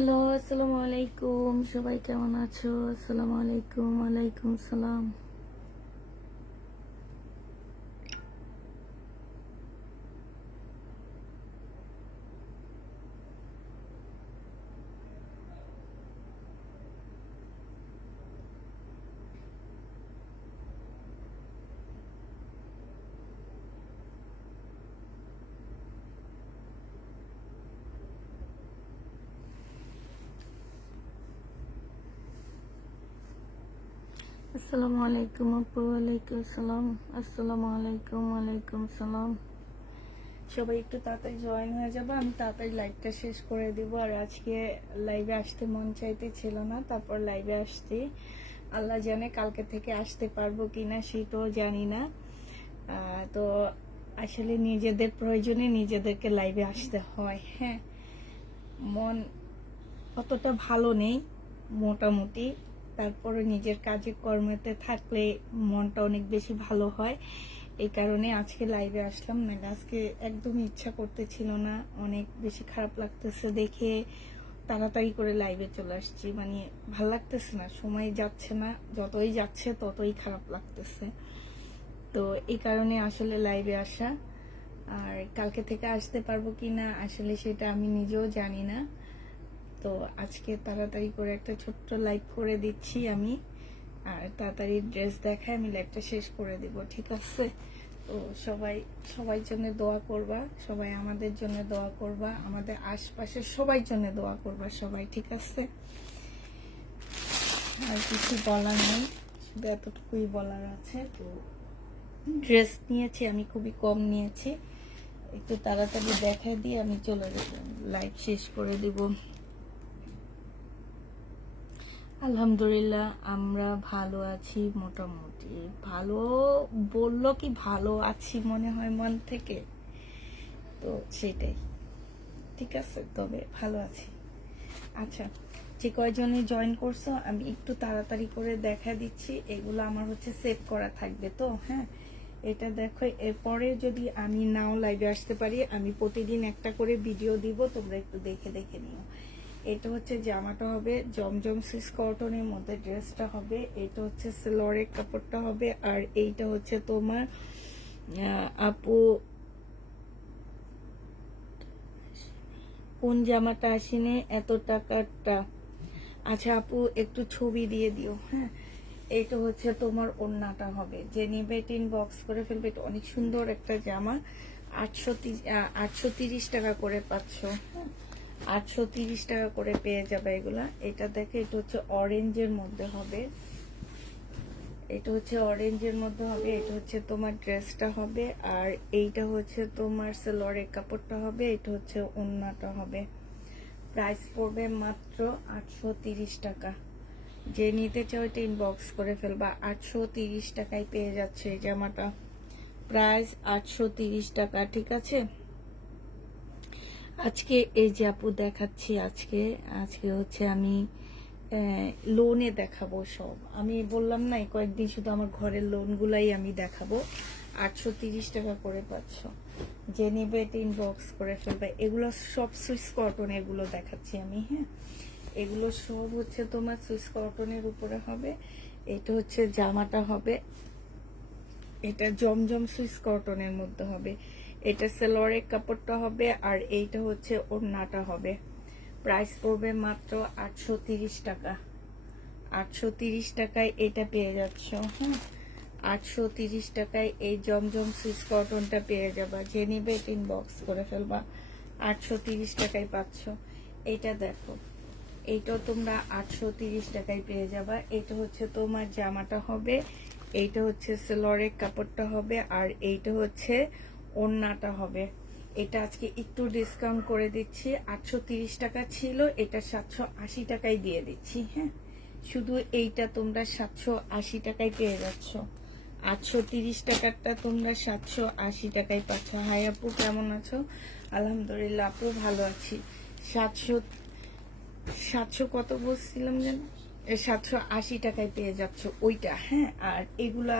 Hello, আসসালামু আলাইকুম। সবাই কেমন আছো? আসসালামু আলাইকুম। ওয়ালাইকুম সালাম। আসসালামু আলাইকুম আপু। ওয়ালাইকুম সালাম। আসসালামু আলাইকুম। ওয়ালাইকুম সালাম। সবাই একটু তাড়াতাড়ি জয়েন হয়ে যাবে, আমি তাড়াতাড়ি লাইভটা শেষ করে দিব। আর আজকে লাইভে আসতে মন চাইতেছিল না, তারপর লাইভে আসছি। আল্লাহ জানে কালকে থেকে আসতে পারবো কিনা সেটাও জানি না। তো আসলে নিজেদের প্রয়োজনে নিজেদেরকে লাইভে আসতে হয়। হ্যাঁ, মন অতটা ভালো নেই, মোটামুটি। তারপরে নিজের কাজে কর্মেতে থাকলে মনটা অনেক বেশি ভালো হয়। এই কারণে আজকে লাইভে আসলাম না, আজকে একদম ইচ্ছা করতেছিল না, অনেক বেশি খারাপ লাগতেছে দেখে তাড়াতাড়ি করে লাইভে চলে আসছি। মানে ভাল লাগতেছে না, সময় যাচ্ছে না, যতই যাচ্ছে ততই খারাপ লাগতেছে। তো এই কারণে আসলে লাইভে আসা। আর কালকে থেকে আসতে পারবো কিনা আসলে সেটা আমি নিজেও জানি না। তো আজকে তাড়াতাড়ি করে একটা ছোট্ট লাইভ করে দিচ্ছি আমি। আর তাড়াতাড়ি ড্রেস দেখায় আমি লাইভটা শেষ করে দিব, ঠিক আছে? তো সবাই জন্য দোয়া করবা, সবাই আমাদের জন্য দোয়া করবা, আমাদের আশপাশের সবাই জন্য দোয়া করবা সবাই, ঠিক আছে? আর কিছু বলার নেই, শুধু এতটুকুই বলার আছে। তো ড্রেস নিয়েছি আমি, খুবই কম নিয়েছি। একটু তাড়াতাড়ি দেখায় দিয়ে আমি চলে যাব, লাইভ শেষ করে দিব। আলহামদুলিল্লাহ আমরা ভালো আছি, মোটামুটি ভালো। বললো কি ভালো আছি মনে হয় মন থেকে, তো সেটাই ঠিক আছে, তবে ভালো আছি। আচ্ছা, যে কয়জনে জয়েন করছো আমি একটু তাড়াতাড়ি করে দেখা দিচ্ছি। এগুলো আমার হচ্ছে সেভ করা থাকবে তো। হ্যাঁ, এটা দেখো, এরপরে যদি আমি নাও লাইভে আসতে পারি, আমি প্রতিদিন একটা করে ভিডিও দিব, তোমরা একটু দেখে দেখে নিও। এটা হচ্ছে জামাটা হবে জমজম সিস কটনের মধ্যে, ড্রেসটা হবে এটা হচ্ছে সেলরের কাপড়টা হবে। আর এইটা হচ্ছে তোমার আপু কোন জামাটা আসেনি এত টাকারটা? আচ্ছা আপু একটু ছবি দিয়ে দিও। হ্যাঁ, এইটা হচ্ছে তোমার ওড়নাটা হবে, যে নিবে বক্স করে ফেলবে। এটা অনেক সুন্দর একটা জামা। 830 টাকা করে পাচ্ছ। হ্যাঁ, 830 টাকা করে পেয়ে যাবে এগুলা। এটা দেখে, এটা হচ্ছে অরেঞ্জের মধ্যে হবে, এটা হচ্ছে অরেঞ্জের মধ্যে হবে। এটা হচ্ছে তোমার ড্রেসটা হবে। আর এইটা হচ্ছে তোমার সেলরের কাপড়টা হবে। এটা হচ্ছে ওড়নাটা হবে। প্রাইস পড়বে মাত্র 830 টাকা। যে নিতে চাও এটা ইনবক্স করে ফেলবা। 830 টাকায় পেয়ে যাচ্ছে এই জামাটা, প্রাইস 830 টাকা, ঠিক আছে? আজকে এই যে আপু দেখাচ্ছি, আজকে আজকে হচ্ছে আমি লোনে দেখাবো সব। আমি বললাম না কয়েকদিন শুধু আমার ঘরের লোনগুলাই আমি দেখাবো। 830 টাকা করে পাচ্ছ, যে নিবে এটা ইনবক্স করে ফেলবে। এগুলো সব সুইস কটন, এগুলো দেখাচ্ছি আমি। হ্যাঁ, এগুলো সব হচ্ছে তোমার সুইস কটনের উপরে হবে। এটা হচ্ছে জামাটা হবে, এটা জমজম সুইস কটনের মধ্যে হবে। এটা সেলরের কাপড়টা হবে। আর এইটা হচ্ছে ওড়নাটা হবে। প্রাইস পড়বে মাত্র 830 টাকা। 830 টাকায় এটা পেয়ে যাচ্ছ। হ্যাঁ, 830 টাকায় এই জমজম সুইস কটনটা পেয়ে যাবা। যে নিবে ইনবক্স করে ফেলবা। 830 টাকায় পাচ্ছ। এটা দেখো, এইটাও তোমরা 830 টাকায় পেয়ে যাবা। এটা হচ্ছে তোমার জামাটা হবে, এইটা হচ্ছে সেলরের কাপড়টা হবে। আর এইটা হচ্ছে ওড়নাটা হবে। এটা আজকে একটু ডিসকাউন্ট করে দিচ্ছি, 830 টাকা ছিল, এটা 780 টাকায় দিয়ে দিচ্ছি। হ্যাঁ, শুধু এইটা তোমরা 780 টাকায় পেয়ে যাচ্ছ। 830 টাকারটা তোমরা 780 টাকায় পাচ্ছ। হাই আপু, কেমন আছো? আলহামদুলিল্লাহ আপু ভালো আছি। 700 কত বলছিলাম যেন? 780 টাকায় পেয়ে যাচ্ছ ওইটা। হ্যাঁ, আর এগুলা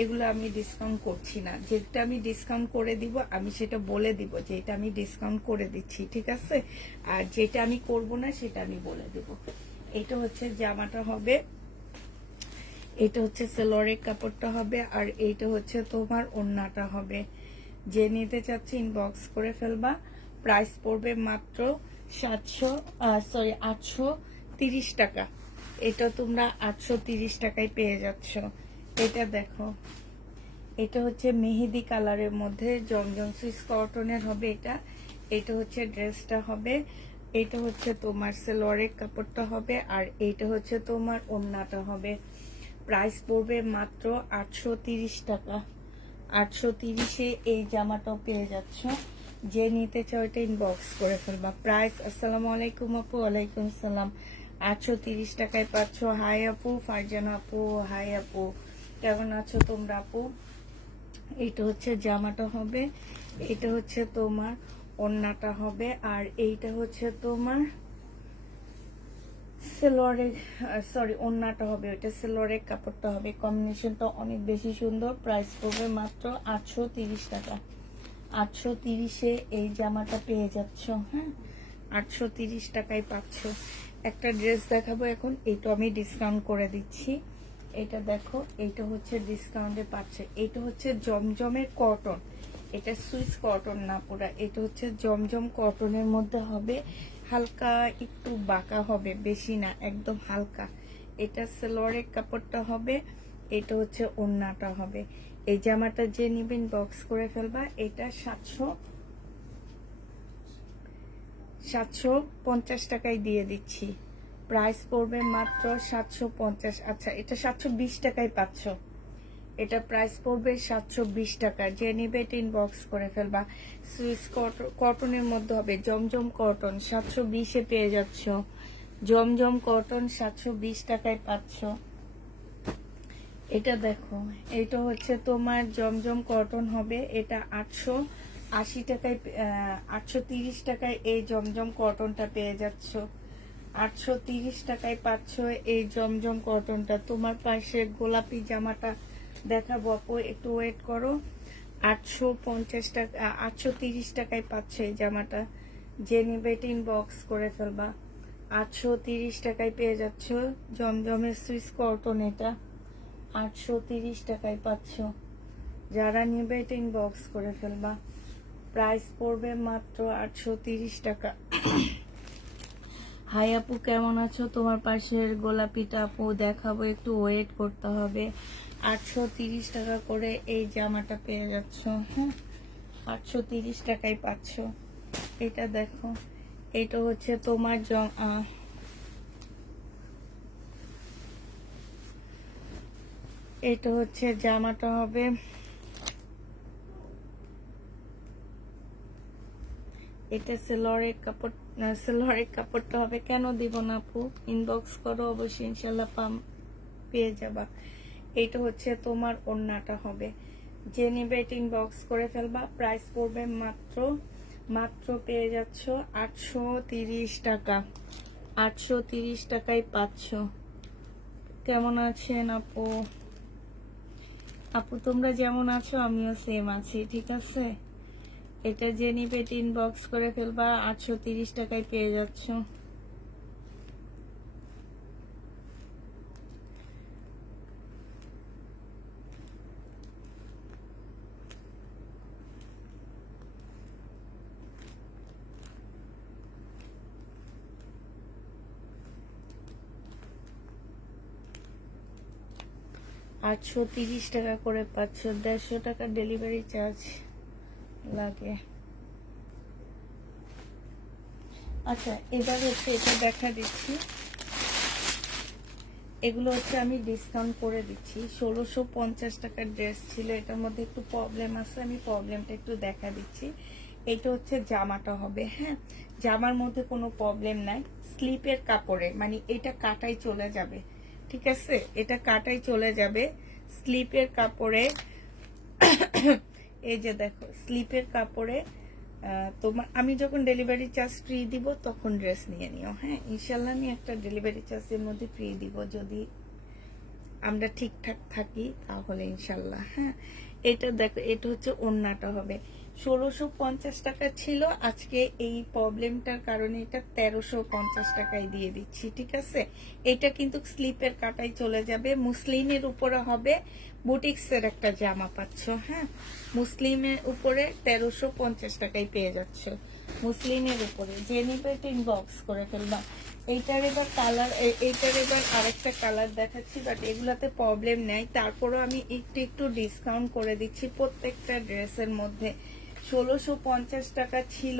এগুলো আমি ডিসকাউন্ট করছি না, যেটা আমি ডিসকাউন্ট করে দিব আমি সেটা বলে দিব যে এটা আমি ডিসকাউন্ট করে দিচ্ছি, ঠিক আছে? আর যেটা আমি করব না সেটা আমি বলে দিব। এটা হচ্ছে জামাটা হবে, এটা হচ্ছে সেলোয়ারের কাপড়টা হবে, আর এইটা হচ্ছে তোমার ওড়নাটা হবে। যে নিতে চাচ্ছি ইনবক্স করে ফেলবা। প্রাইস পড়বে মাত্র 830 টাকা। এটা তোমরা 830 টাকায় পেয়ে যাচ্ছ। এটা দেখো, এটা হচ্ছে মেহেদি কালারের মধ্যে জমজম সুইস কটনের হবে এটা। এটা হচ্ছে ড্রেসটা হবে, এটা হচ্ছে তোমার সেলোয়ারের কাপড়টা হবে, আর এইটা হচ্ছে তোমার ওড়নাটা হবে। প্রাইস পড়বে মাত্র 830 টাকা। 830-এ এই জামাটাও পেয়ে যাচ্ছ। যে নিতে চাও এটা ইনবক্স করে ফেলবা। প্রাইস, আসসালামু আলাইকুম আপু। ওয়ালাইকুম সালাম। 830 টাকায় পাচ্ছ। হাই আপু, ফারজানা আপু। হাই আপু, কেমন আছো তোমরা আপু? এইটা হচ্ছে জামাটা হবে, এটা হচ্ছে তোমার ওড়নাটা হবে, আর এইটা হচ্ছে তোমার সেলোয়ারের ওড়নাটা হবে, ওইটা সেলোয়ারের কাপড়টা হবে। কম্বিনেশনটা অনেক বেশি সুন্দর। প্রাইস পড়বে মাত্র 830 টাকা। 830-এ এই জামাটা পেয়ে যাচ্ছ। হ্যাঁ, 830 টাকায় পাচ্ছ। একটা ড্রেস দেখাবো এখন, এটা আমি ডিসকাউন্ট করে দিচ্ছি। এটা দেখো, এটা হচ্ছে ডিসকাউন্টে পাচ্ছে। এটা হচ্ছে জমজমের কটন, এটা সুইস কটন না পুরা, এটা হচ্ছে জমজম কটনের মধ্যে হবে। হালকা একটু বাঁকা হবে, বেশি না, একদম হালকা। এটা সেলোয়ারের কাপড়টা হবে, এটা হচ্ছে ওড়নাটা হবে। এই জামাটা যে নিবেন বক্স করে ফেলবা। এটা 750 টাকায় দিয়ে দিচ্ছি। প্রাইস পড়বে মাত্র 750। আচ্ছা, এটা 720 টাকায় পাচ্ছ। এটা প্রাইস পড়বে 720 টাকা। যে নিবে এটা ইনবক্স করে ফেলবা। সুইস কটনের মধ্যে হবে, জমজম কটন। 720-এ পেয়ে যাচ্ছ। জমজম কটন 720 টাকায় পাচ্ছ। এটা দেখো, এটা হচ্ছে তোমার জমজম কটন হবে, এটা 880 টাকায় 830 টাকায় এই জমজম কটনটা পেয়ে যাচ্ছ। 830 টাকায় পাচ্ছ এই জমজম কটনটা। তোমার পাশে গোলাপি জামাটা দেখাবো আপু, একটু ওয়েট করো। 850 টাকা, 830 টাকায় পাচ্ছ এই জামাটা। যে নিবে এটা ইনবক্স করে ফেলবা। 830 টাকায় পেয়ে যাচ্ছ জমজমের সুইস কটন, এটা 830 টাকায় পাচ্ছ। যারা নিবে এটা ইনবক্স করে ফেলবা। প্রাইস পড়বে মাত্র 830 টাকা। হাই আপু, কেমন আছো? তোমার পাশের গোলাপিটা আপু দেখাবো, একটু ওয়েট করতে হবে। 830 টাকা করে এই জামাটা পেয়ে যাচ্ছ। হ্যাঁ, 830 টাকায় পাচ্ছ। এটা দেখো, এটা হচ্ছে তোমার এটা হচ্ছে জামাটা হবে, এটা সেলোয়ারের কাপড়। সেলোয়ারের কাপড়টা হবে। কেন দিব না আপু? ইনবক্স করো, অবশ্যই ইনশাল্লাহ পেয়ে যাবা। এটা হচ্ছে তোমার ওড়নাটা হবে। যে নিবে এটা ইনবক্স করে ফেলবা। প্রাইস পড়বে মাত্র পেয়ে যাচ্ছ 830 টাকা। 830 টাকায় পাচ্ছ। কেমন আছেন আপু? আপু তোমরা যেমন আছো আমিও সেম আছি, ঠিক আছে? এটা যে নিবে এটা ইনবক্স করে ফেলবা। 830 টাকায় পেয়ে যাচ্ছ। আটশো 30 টাকা করে পাচ্ছ। 150 টাকা ডেলিভারি চার্জ লাগে। আচ্ছা, এবার হচ্ছে এটা দেখা দিচ্ছি। এগুলো হচ্ছে আমি ডিসকাউন্ট করে দিচ্ছি। 1650 টাকার ড্রেস ছিল, এটার মধ্যে একটু প্রবলেম আছে, আমি প্রবলেমটা একটু দেখা দিচ্ছি। এটা হচ্ছে জামাটা হবে। হ্যাঁ, জামার মধ্যে কোনো প্রবলেম নাই। স্লিপের কাপড়ে, মানে এটা কাটাই চলে যাবে, ঠিক আছে? এটা কাটাই চলে যাবে স্লিপের কাপড়ে। এই যে দেখো, স্লিপের কাপড়ে তোমার আমি যখন ডেলিভারি চার্জ ফ্রি দিব তখন ড্রেস নিয়ে নিও। হ্যাঁ, ইনশাল্লাহ আমি একটা ডেলিভারি চার্জের মধ্যে ফ্রি দিব, যদি আমরা ঠিকঠাক থাকি তাহলে ইনশাল্লাহ। হ্যাঁ, এটা দেখো, এটা হচ্ছে ওড়নাটা হবে 1650 টাকা ছিল, আজকে এই প্রবলেমটার কারণে এটা 1350 টাকায় দিয়ে দিচ্ছি। ঠিক আছে, এটা কিন্তু স্লিপের কাটাই চলে যাবে, মুসলিমের উপরে হবে, বুটিক্সের একটা জামা পাচ্ছ। হ্যাঁ, মুসলিমের উপরে 1350 টাকায় পেয়ে যাচ্ছ, মুসলিমের উপরে। যে নিবে ইনবক্স করে ফেলবা। এইটার এবার কালার, এইটার এবার আরেকটা কালার দেখাচ্ছি, বাট এগুলাতে প্রবলেম নেই, তারপরও আমি একটু একটু ডিসকাউন্ট করে দিচ্ছি প্রত্যেকটা ড্রেসের মধ্যে। 1650 টাকা ছিল,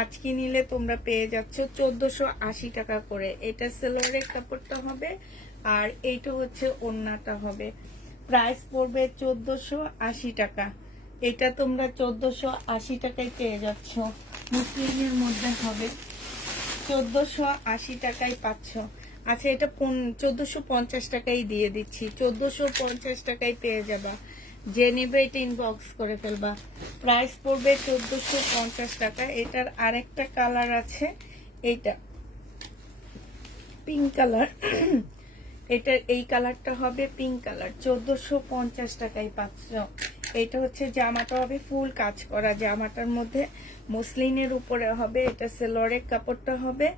আজকে নিলে তোমরা পেয়ে যাচ্ছ 1480 টাকা করে। এটা সেলোয়ারের কাপড়টা হবে, আর এইটা হচ্ছে ওড়নাটা হবে। প্রাইস পড়বে 1480 টাকা। এটা তোমরা 1480 টাকায় পেয়ে যাচ্ছ, মুসলিমের মধ্যে হবে, 1480 টাকায় পাচ্ছ। আচ্ছা, এটা 1450 টাকায় দিয়ে দিচ্ছি, 1450 টাকায় পেয়ে যাবা। যে নেবে এটা ইনবক্স করে ফেলবা। প্রাইস পড়বে 1450 টাকা। এটার আরেকটা কালার আছে, এইটা পিঙ্ক কালার। এটার এই কালারটা হবে পিঙ্ক কালার, 1450 টাকায় পাচ্ছ। এটা হচ্ছে জামাটা হবে ফুল কাজ করা, জামাটার মধ্যে মসলিনের উপরে হবে, এটা সেলোয়ারের কাপড়টা হবে,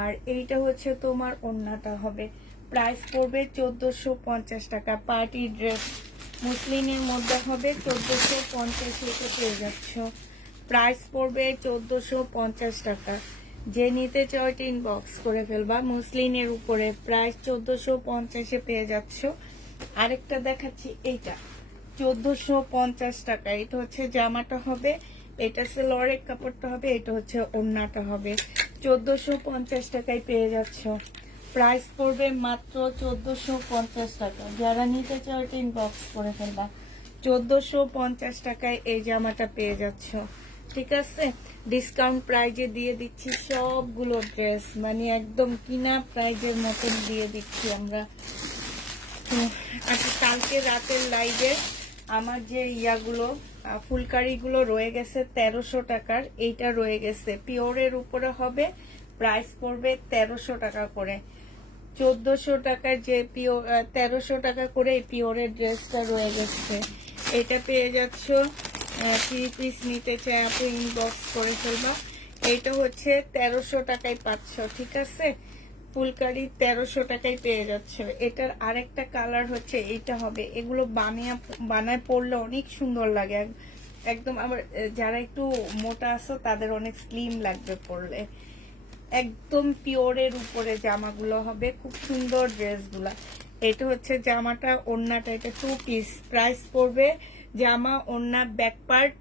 আর এইটা হচ্ছে তোমার ওড়নাটা হবে। প্রাইস পড়বে 1450 টাকা। পার্টি ড্রেস মুসলিনের মধ্যে হবে, 1450 লিখে পেয়ে যাচ্ছ। প্রাইস পড়বে 1450 টাকা। যে নিতে চাও ইনবক্স করে ফেলবা। মুসলিনের উপরে প্রাইস 1450-এ পেয়ে যাচ্ছ। আরেকটা দেখাচ্ছি, এইটা 1450 টাকা। এটা হচ্ছে জামাটা হবে, এটা সেলোয়ারের কাপড়টা হবে, এটা হচ্ছে ওড়নাটা হবে। 1450 টাকায় পেয়ে যাচ্ছ। প্রাইস পড়বে মাত্র 1450 টাকা। যারা নিতে চাও ইনবক্স করে ফেলবা। 1450 টাকায় এই জামাটা পেয়ে যাচ্ছ। ঠিক আছে, ডিসকাউন্ট প্রাইজে দিয়ে দিচ্ছি সবগুলো ড্রেস, মানে একদম কিনা প্রাইজের মতন দিয়ে দিচ্ছি আমরা। আচ্ছা, কালকে রাতের লাইভে আমার যে ইয়াগুলো ফুলকারিগুলো রয়ে গেছে 1300 টাকার, এইটা রয়ে গেছে পিওরের উপরে হবে, প্রাইস পড়বে 1300 টাকা করে। 1400 টাকার যে পিওর, 1300 টাকা করে এই পিওরের ড্রেসটা রয়ে গেছে, এটা পেয়ে যাচ্ছ। 3 পিস নিতে চাই আপনি ইনবক্স করে ফেলবা। এইটা হচ্ছে 1300 টাকায় পাচ্ছ। ঠিক আছে, ফুলকারি 1300 টাকায় পেয়ে যাচ্ছ। এটার আরেকটা কালার হচ্ছে এইটা হবে। এগুলো বানায় পরলে অনেক সুন্দর লাগে একদম। আবার যারা একটু মোটা আছো তাদের অনেক স্লিম লাগবে পরলে। একদম পিওরের উপরে জামাগুলো হবে, খুব সুন্দর ড্রেসগুলা। এটা হচ্ছে জামাটা, ওড়নাটা, এটা 2 পিস। প্রাইস পড়বে, জামা, ওড়না, ব্যাক পার্ট,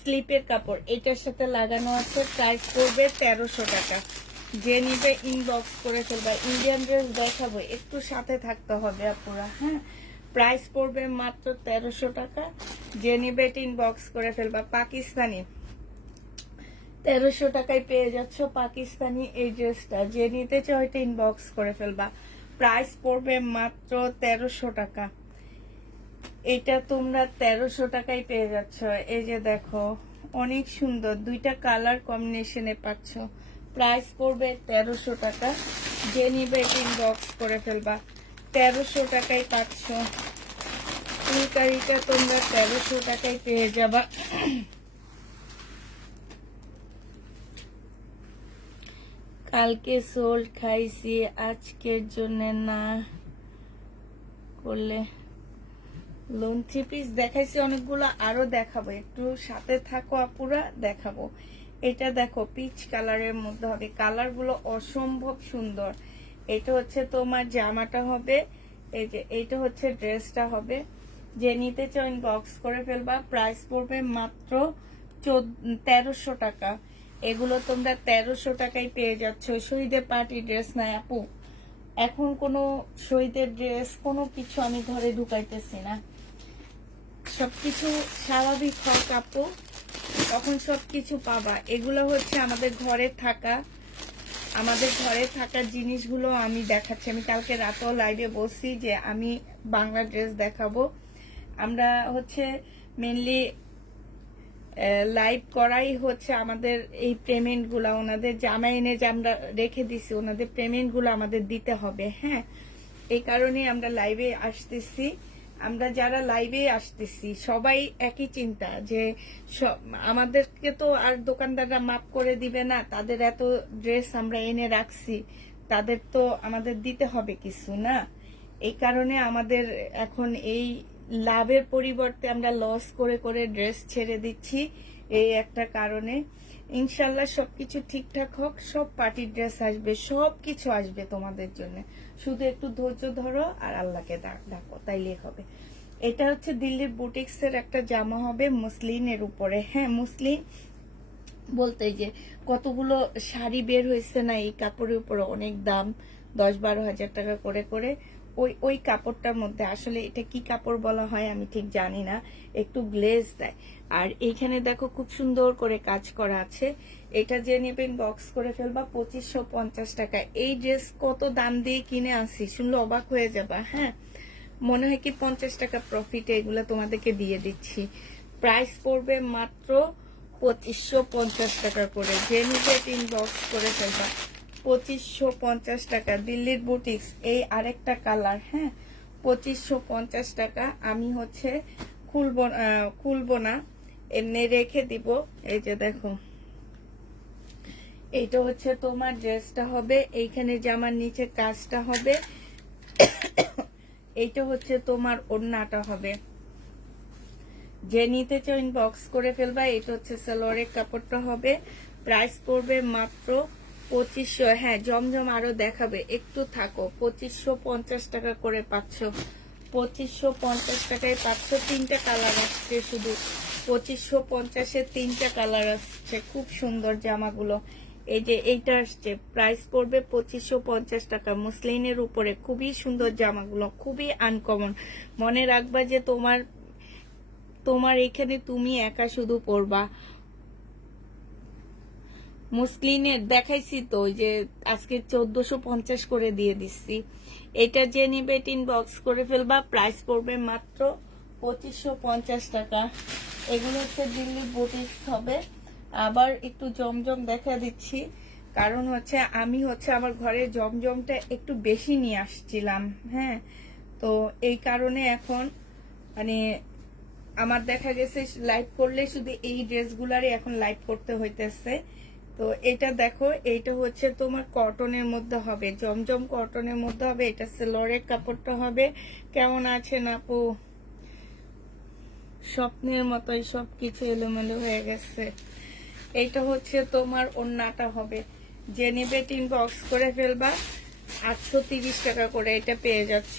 স্লিপের কাপড় এটার সাথে লাগানো আছে। প্রাইস পড়বে 1300 টাকা। যে নিবে ইনবক্স করে ফেলবা। ইন্ডিয়ান ড্রেস দেখাবো, একটু সাথে থাকতে হবে আপুরা। হ্যাঁ, প্রাইস পড়বে মাত্র 1300 টাকা। যে নিবে ইনবক্স করে ফেলবা। পাকিস্তানি 1300 টাকায় পেয়ে যাচ্ছ পাকিস্তানি এই ড্রেসটা। যে নিতে চাও এটা ইনবক্স করে ফেলবা। প্রাইস পড়বে মাত্র 1300 টাকা। এটা তোমরা 1300 টাকায় পেয়ে যাচ্ছ। এই যে দেখো, অনেক সুন্দর, দুইটা কালার কম্বিনেশনে পাচ্ছ। প্রাইস পড়বে 1300 টাকা। যে নিবে এটা ইনবক্স করে ফেলবা। 1300 টাকায় পাচ্ছ। ফুলকারিটা তোমরা 1300 টাকায় পেয়ে যাবা। কালকে সোল্ড খাইছি, আজকের জন্য না করলে। লোন 3 পিস দেখাইছি অনেকগুলো, আরো দেখাবো, একটু সাথে থাকো আপুরা, দেখাবো। এটা দেখো পিচ কালারের মধ্যে হবে, কালারগুলো অসম্ভব সুন্দর। এটা হচ্ছে তোমার জামাটা হবে, এই যে এইটা হচ্ছে ড্রেসটা হবে। যে নিতে চাও ইনবক্স করে ফেলবা। প্রাইস পড়বে মাত্র 1300 টাকা। এগুলো তোমরা 1300 টাকায় পেয়ে যাচ্ছ। শহীদের পার্টি ড্রেস নাই আপু, এখন কোনো শহীদের ড্রেস কোনো কিছু আমি ঘরে ঢুকাইতেছি না। সবকিছু স্বাভাবিক হোক আপু, তখন সবকিছু পাবা। এগুলো হচ্ছে আমাদের ঘরে থাকা, আমাদের ঘরে থাকা জিনিসগুলো আমি দেখাচ্ছি। আমি কালকে রাতেও লাইভে বলছি যে আমি বাংলা ড্রেস দেখাবো। আমরা হচ্ছে মেনলি লাইভ করাই হচ্ছে আমাদের এই পেমেন্ট গুলা, ওনাদের জামা এনে যে আমরা রেখে দিছি, ওনাদের পেমেন্ট গুলো আমাদের দিতে হবে। হ্যাঁ, এই কারণে আমরা লাইভে আসতেছি। আমরা যারা লাইভে আসতেছি সবাই একই চিন্তা যে আমাদেরকে তো আর দোকানদাররা মাপ করে দিবে না, তাদের এত ড্রেস আমরা এনে রাখছি, তাদের তো আমাদের দিতে হবে কিছু না। এই কারণে আমাদের এখন এই লাভের পরিবর্তে আমরা লস করে করে ড্রেস ছেড়ে দিচ্ছি, এই একটা কারণে। ইনশাল্লাহ সবকিছু ঠিকঠাক হোক, সব পার্টি ড্রেস আসবে, সবকিছু আসবে তোমাদের জন্য। শুধু একটু ধৈর্য ধরো আর আল্লাহকে ডাকো, তাইলে হবে। এটা হচ্ছে দিল্লির বুটিক্স এর একটা জামা হবে মুসলিনের উপরে। হ্যাঁ, মুসলিন বলতে যে কতগুলো শাড়ি বের হয়েছে না এই কাপড়ের উপরে, অনেক দাম, 10-12 হাজার টাকা করে করে। ওই কাপড়টার মধ্যে আসলে এটা কি কাপড় বলা হয় আমি ঠিক জানি না, একটু গ্লেজ দেয়। আর এইখানে দেখো খুব সুন্দর করে কাজ করা আছে। এটা যে নেবেন বক্স করে ফেলবা 2550 টাকা। এই ড্রেস কত দাম দিয়ে কিনে আনছি শুনলে অবাক হয়ে যাবা। হ্যাঁ, মনে হয় কি 50 টাকা প্রফিটে এগুলো তোমাদেরকে দিয়ে দিচ্ছি। প্রাইস পড়বে মাত্র 2550 টাকা করে। যে নিবে ইনবক্স করে ফেলবা 2550 টাকা। দিল্লির বুটিক্স, এই আরেকটা কালার। হ্যাঁ, 2550 টাকা। আমি হচ্ছে খুলবো না, এমনি রেখে দিব। এই যে দেখো, এইটা হচ্ছে তোমার ড্রেসটা হবে, এইখানে জামার নিচে কাজটা হবে, এইটা হচ্ছে তোমার ওড়নাটা হবে। যে নিতে চাও ইনবক্স করে ফেলবা। এটা হচ্ছে সালোয়ারের কাপড়টা হবে। প্রাইস পড়বে মাত্র 2500। হ্যাঁ, জমজম আরো দেখাবে, একটু থাকো। 2550 টাকা করে পাচ্ছ, 2550 টাকায় পাচ্ছ। 3টা কালার আসছে শুধু, 2550-এ 3টা কালার আসছে। খুব সুন্দর জামাগুলো। এই যে এইটা আসছে, প্রাইস পড়বে 2550 টাকা। মুসলিনের উপরে খুবই সুন্দর জামাগুলো, খুবই আনকমন। মনে রাখবা যে তোমার এখানে তুমি একা শুধু পরবা। মুসলিনের দেখাইছি তো, ওই যে আজকে 1450 করে দিয়ে দিচ্ছি। এটা যে নিবে ইনবক্স করে ফেলবা। প্রাইস পড়বে মাত্র 2550 টাকা। এগুলো হচ্ছে দিল্লি বুটিক্স হবে। আবার একটু জমজম দেখা দিচ্ছি, কারণ হচ্ছে আমি হচ্ছে আমার ঘরে জমজমটা একটু বেশি নিয়ে আসছিলাম। হ্যাঁ, তো এই কারণে এখন মানে আমার দেখা গেছে লাইভ করলে শুধু এই ড্রেসগুলারই এখন লাইভ করতে হইতেছে। তো এটা দেখো, এইটা হচ্ছে তোমার কটনের মধ্যে হবে, জমজম কটনের মধ্যে হবে। এটা সেলরের কাপড়টা হবে। কেমন আছেন আপু? স্বপ্নের মতোই সবকিছু এলোমেলো হয়ে গেছে। এইটা হচ্ছে তোমার ওড়নাটা হবে। যে নেবে ইনবক্স করে ফেলবা। 830 টাকা করে এটা পেয়ে যাচ্ছ,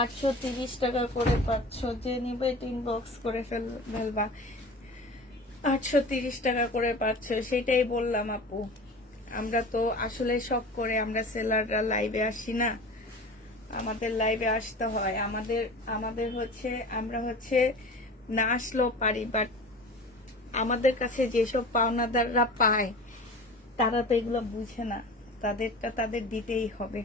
830 টাকা করে পাচ্ছ। যে নিবে ইনবক্স করে ফেলবা। 830 টাকা করে পাচ্ছ, সেটাই বললাম আপু। আমরা তো আসলে সব করে আমরা সেলাররা লাইভে আসি না, আমাদের লাইভে আসতে হয়। আমাদের হচ্ছে আমরা হচ্ছে না আসলেও পারি, বাট আমাদের কাছে যেসব পাওনাদাররা পায় তারা তো এগুলো বুঝে না, তাদেরটা তাদের দিতেই হবে।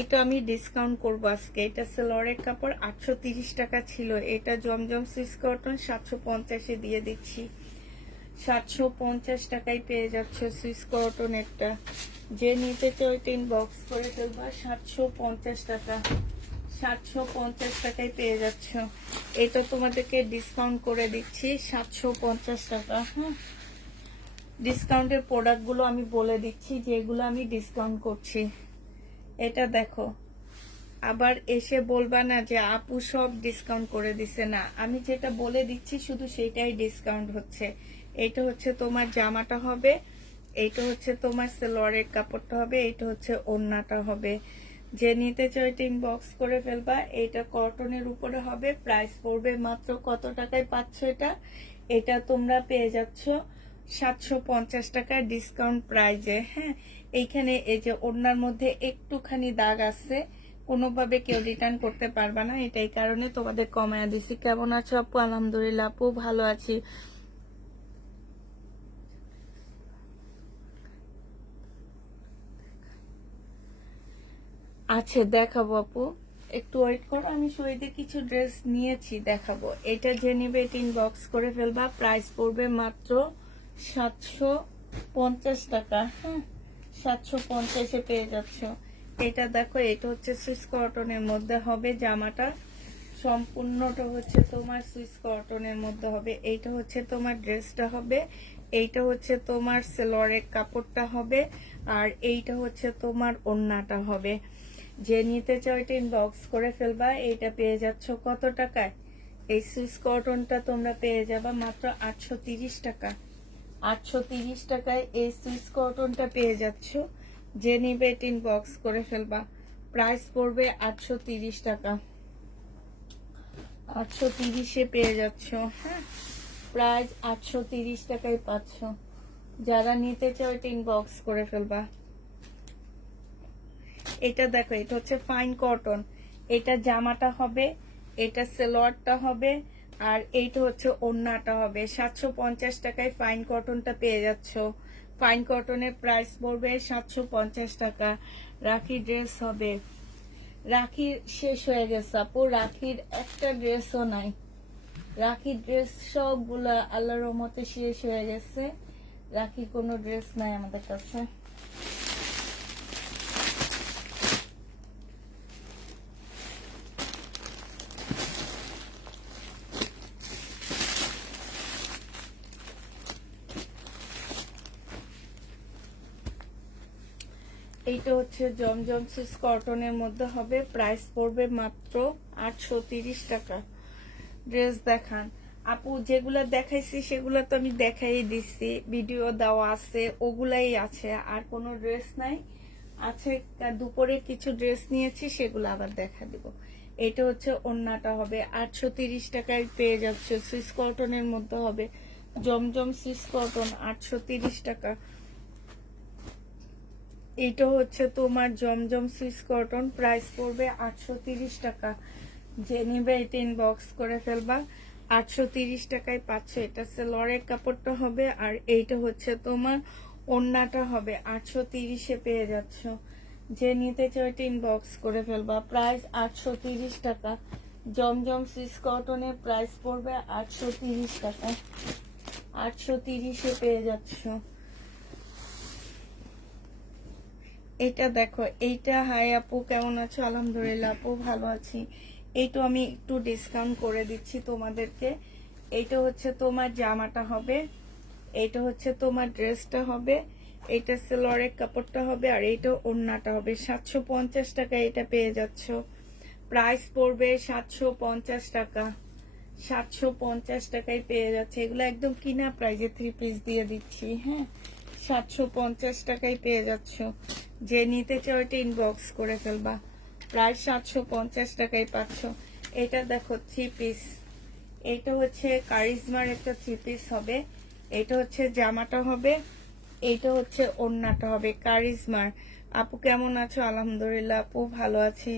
এটা আমি ডিসকাউন্ট করবো আজকে। এটা সেলরের কাপড় 830 টাকা ছিল, এটা জমজম সুইস কটন 750-এ দিয়ে দিচ্ছি। 750 টাকায় পেয়ে যাচ্ছে সুইস কটন একটা। যে নিতে চাও ইনবক্স করে ফেলবা। 750 টাকা, 750 টাকায় পেয়ে যাচ্ছ। এটা তোমাদেরকে ডিসকাউন্ট করে দিচ্ছি 750 টাকা। হ্যাঁ, ডিসকাউন্টের প্রোডাক্টগুলো আমি বলে দিচ্ছি যেগুলো আমি ডিসকাউন্ট করছি। এটা দেখো, আবার এসে বলবা না যে আপু সব ডিসকাউন্ট করে দিছে। না, আমি যেটা বলে দিচ্ছি শুধু সেটাই ডিসকাউন্ট হচ্ছে। এইটা হচ্ছে তোমার জামাটা হবে, এইটা হচ্ছে তোমার সালোয়ারের কাপড়টা হবে, এইটা হচ্ছে ওড়নাটা হবে। যে নিতে চাও এটা ইনবক্স করে ফেলবা। এইটা কটনের উপরে হবে। প্রাইস পড়বে মাত্র কত টাকায় পাচ্ছ এটা? এটা তোমরা পেয়ে যাচ্ছ 750 টাকা ডিসকাউন্ট প্রাইজে। হ্যাঁ, এইখানে এই যে ওড়নার মধ্যে একটুখানি দাগ আছে, কোনোভাবে কেউ রিটার্ন করতে পারবা না, এটাই কারণে তোমাদের কমায়া দিছি। কেমন আছো আপু? আলহামদুলিল্লাহ আপু, ভালো আছি। আচ্ছা, দেখাবো আপু। একটু ওয়েট করো, আমি শহীদে কিছু ড্রেস নিয়েছি দেখাবো। এটা যে নিবে এটা ইনবক্স করে ফেলবা। প্রাইস পড়বে মাত্র 750 টাকা। হ্যাঁ, 750-এ পেয়ে যাচ্ছ। এটা দেখো, এটা হচ্ছে সুইস কটনের মধ্যে হবে জামাটা, সম্পূর্ণটা হচ্ছে তোমার সুইস কটনের মধ্যে হবে। এইটা হচ্ছে তোমার ড্রেসটা হবে, এইটা হচ্ছে তোমার সেলোয়ারের কাপড়টা হবে, আর এইটা হচ্ছে তোমার ওড়নাটা হবে। যে নিতে চাও এটা ইনবক্স করে ফেলবা। এইটা পেয়ে যাচ্ছ কত টাকায়? এই সুইস কটনটা তোমরা পেয়ে যাবা মাত্র 830 টাকা। 830 টাকায় এই সুইস কটনটা পেয়ে যাচ্ছ। যে নিবে এটা ইনবক্স করে ফেলবা। প্রাইস পড়বে 830 টাকা। 830-এ পেয়ে যাচ্ছ। হ্যাঁ, প্রাইস 830 টাকায় পাচ্ছ। যারা নিতে চাও এটা ইনবক্স করে ফেলবা। এটা দেখো, এটা হচ্ছে ফাইন কটন, এটা জামাটা হবে, এটা সেলোয়ারটা হবে, আর এইটা হচ্ছে ওড়নাটা হবে। 750 টাকায় ফাইন কটনটা পেয়ে যাচ্ছ। ফাইন কটনের প্রাইস পড়বে 750 টাকা। রাখি ড্রেস হবে, রাখির শেষ হয়ে গেছে আপু, রাখির একটা ড্রেসও নাই। রাখির ড্রেস সবগুলা আল্লাহর রহমতে শেষ হয়ে গেছে। রাখির কোনো ড্রেস নাই আমাদের কাছে। এইটা হচ্ছে জমজম সুইস কটনের মধ্যে হবে। প্রাইস পড়বে মাত্র 830 টাকা। ড্রেস দেখান আপু, যেগুলা দেখাইছি সেগুলো তো আমি দেখাই দিচ্ছি, ভিডিও দেওয়া আছে, ওগুলাই আছে, আর কোনো ড্রেস নাই। আছে দুপুরে কিছু ড্রেস নিয়েছি, সেগুলো আবার দেখা দিব। এটা হচ্ছে ওড়নাটা হবে, 830 টাকায় পেয়ে যাচ্ছে। সুইস কটনের মধ্যে হবে, জমজম সুইস কটন, 830 টাকা। এটা হচ্ছে তোমার জমজম সুইস কটন, প্রাইস পড়বে 830 টাকা। যে নিবে এটা ইনবক্স করে ফেলবা। 830 টাকায় পাচ্ছ। এটা সেলোয়ারের কাপড়টা হবে, আর এইটা হচ্ছে তোমার ওড়নাটা হবে। 830-এ পেয়ে যাচ্ছ। যে নিতে চাও এটা ইনবক্স করে ফেলবা। প্রাইস 830 টাকা। জমজম সুইস কটনের প্রাইস পড়বে 830 টাকা। 830-এ পেয়ে যাচ্ছ। এটা দেখো, এইটা হাই আপু, কেমন আছো? আলহামদুলিল্লাহ আপু, ভালো আছি। এইটা আমি একটু ডিসকাউন্ট করে দিচ্ছি তোমাদেরকে। এইটা হচ্ছে তোমার জামাটা হবে, এইটা হচ্ছে তোমার ড্রেসটা হবে, এইটা সেলোয়ারের কাপড়টা হবে, আর এইটা ওড়নাটা হবে। 750 টাকা এটা পেয়ে যাচ্ছ। প্রাইস পড়বে 750 টাকা। 750 টাকায় পেয়ে যাচ্ছে। এগুলো একদম কিনা প্রাইজে 3 পিস দিয়ে দিচ্ছি। হ্যাঁ, 750 টাকায় পেয়ে যাচ্ছ। যে নিতে চাও এটা ইনবক্স করে ফেলবা। প্রায় 750 টাকায় পাচ্ছ। এটা দেখো 3 পিস, এটা হচ্ছে কারিজমার একটা 3 পিস হবে, এটা হচ্ছে জামাটা হবে, এইটা হচ্ছে ওড়নাটা হবে কারিজমার। আপু কেমন আছো? আলহামদুলিল্লাহ আপু, ভালো আছি।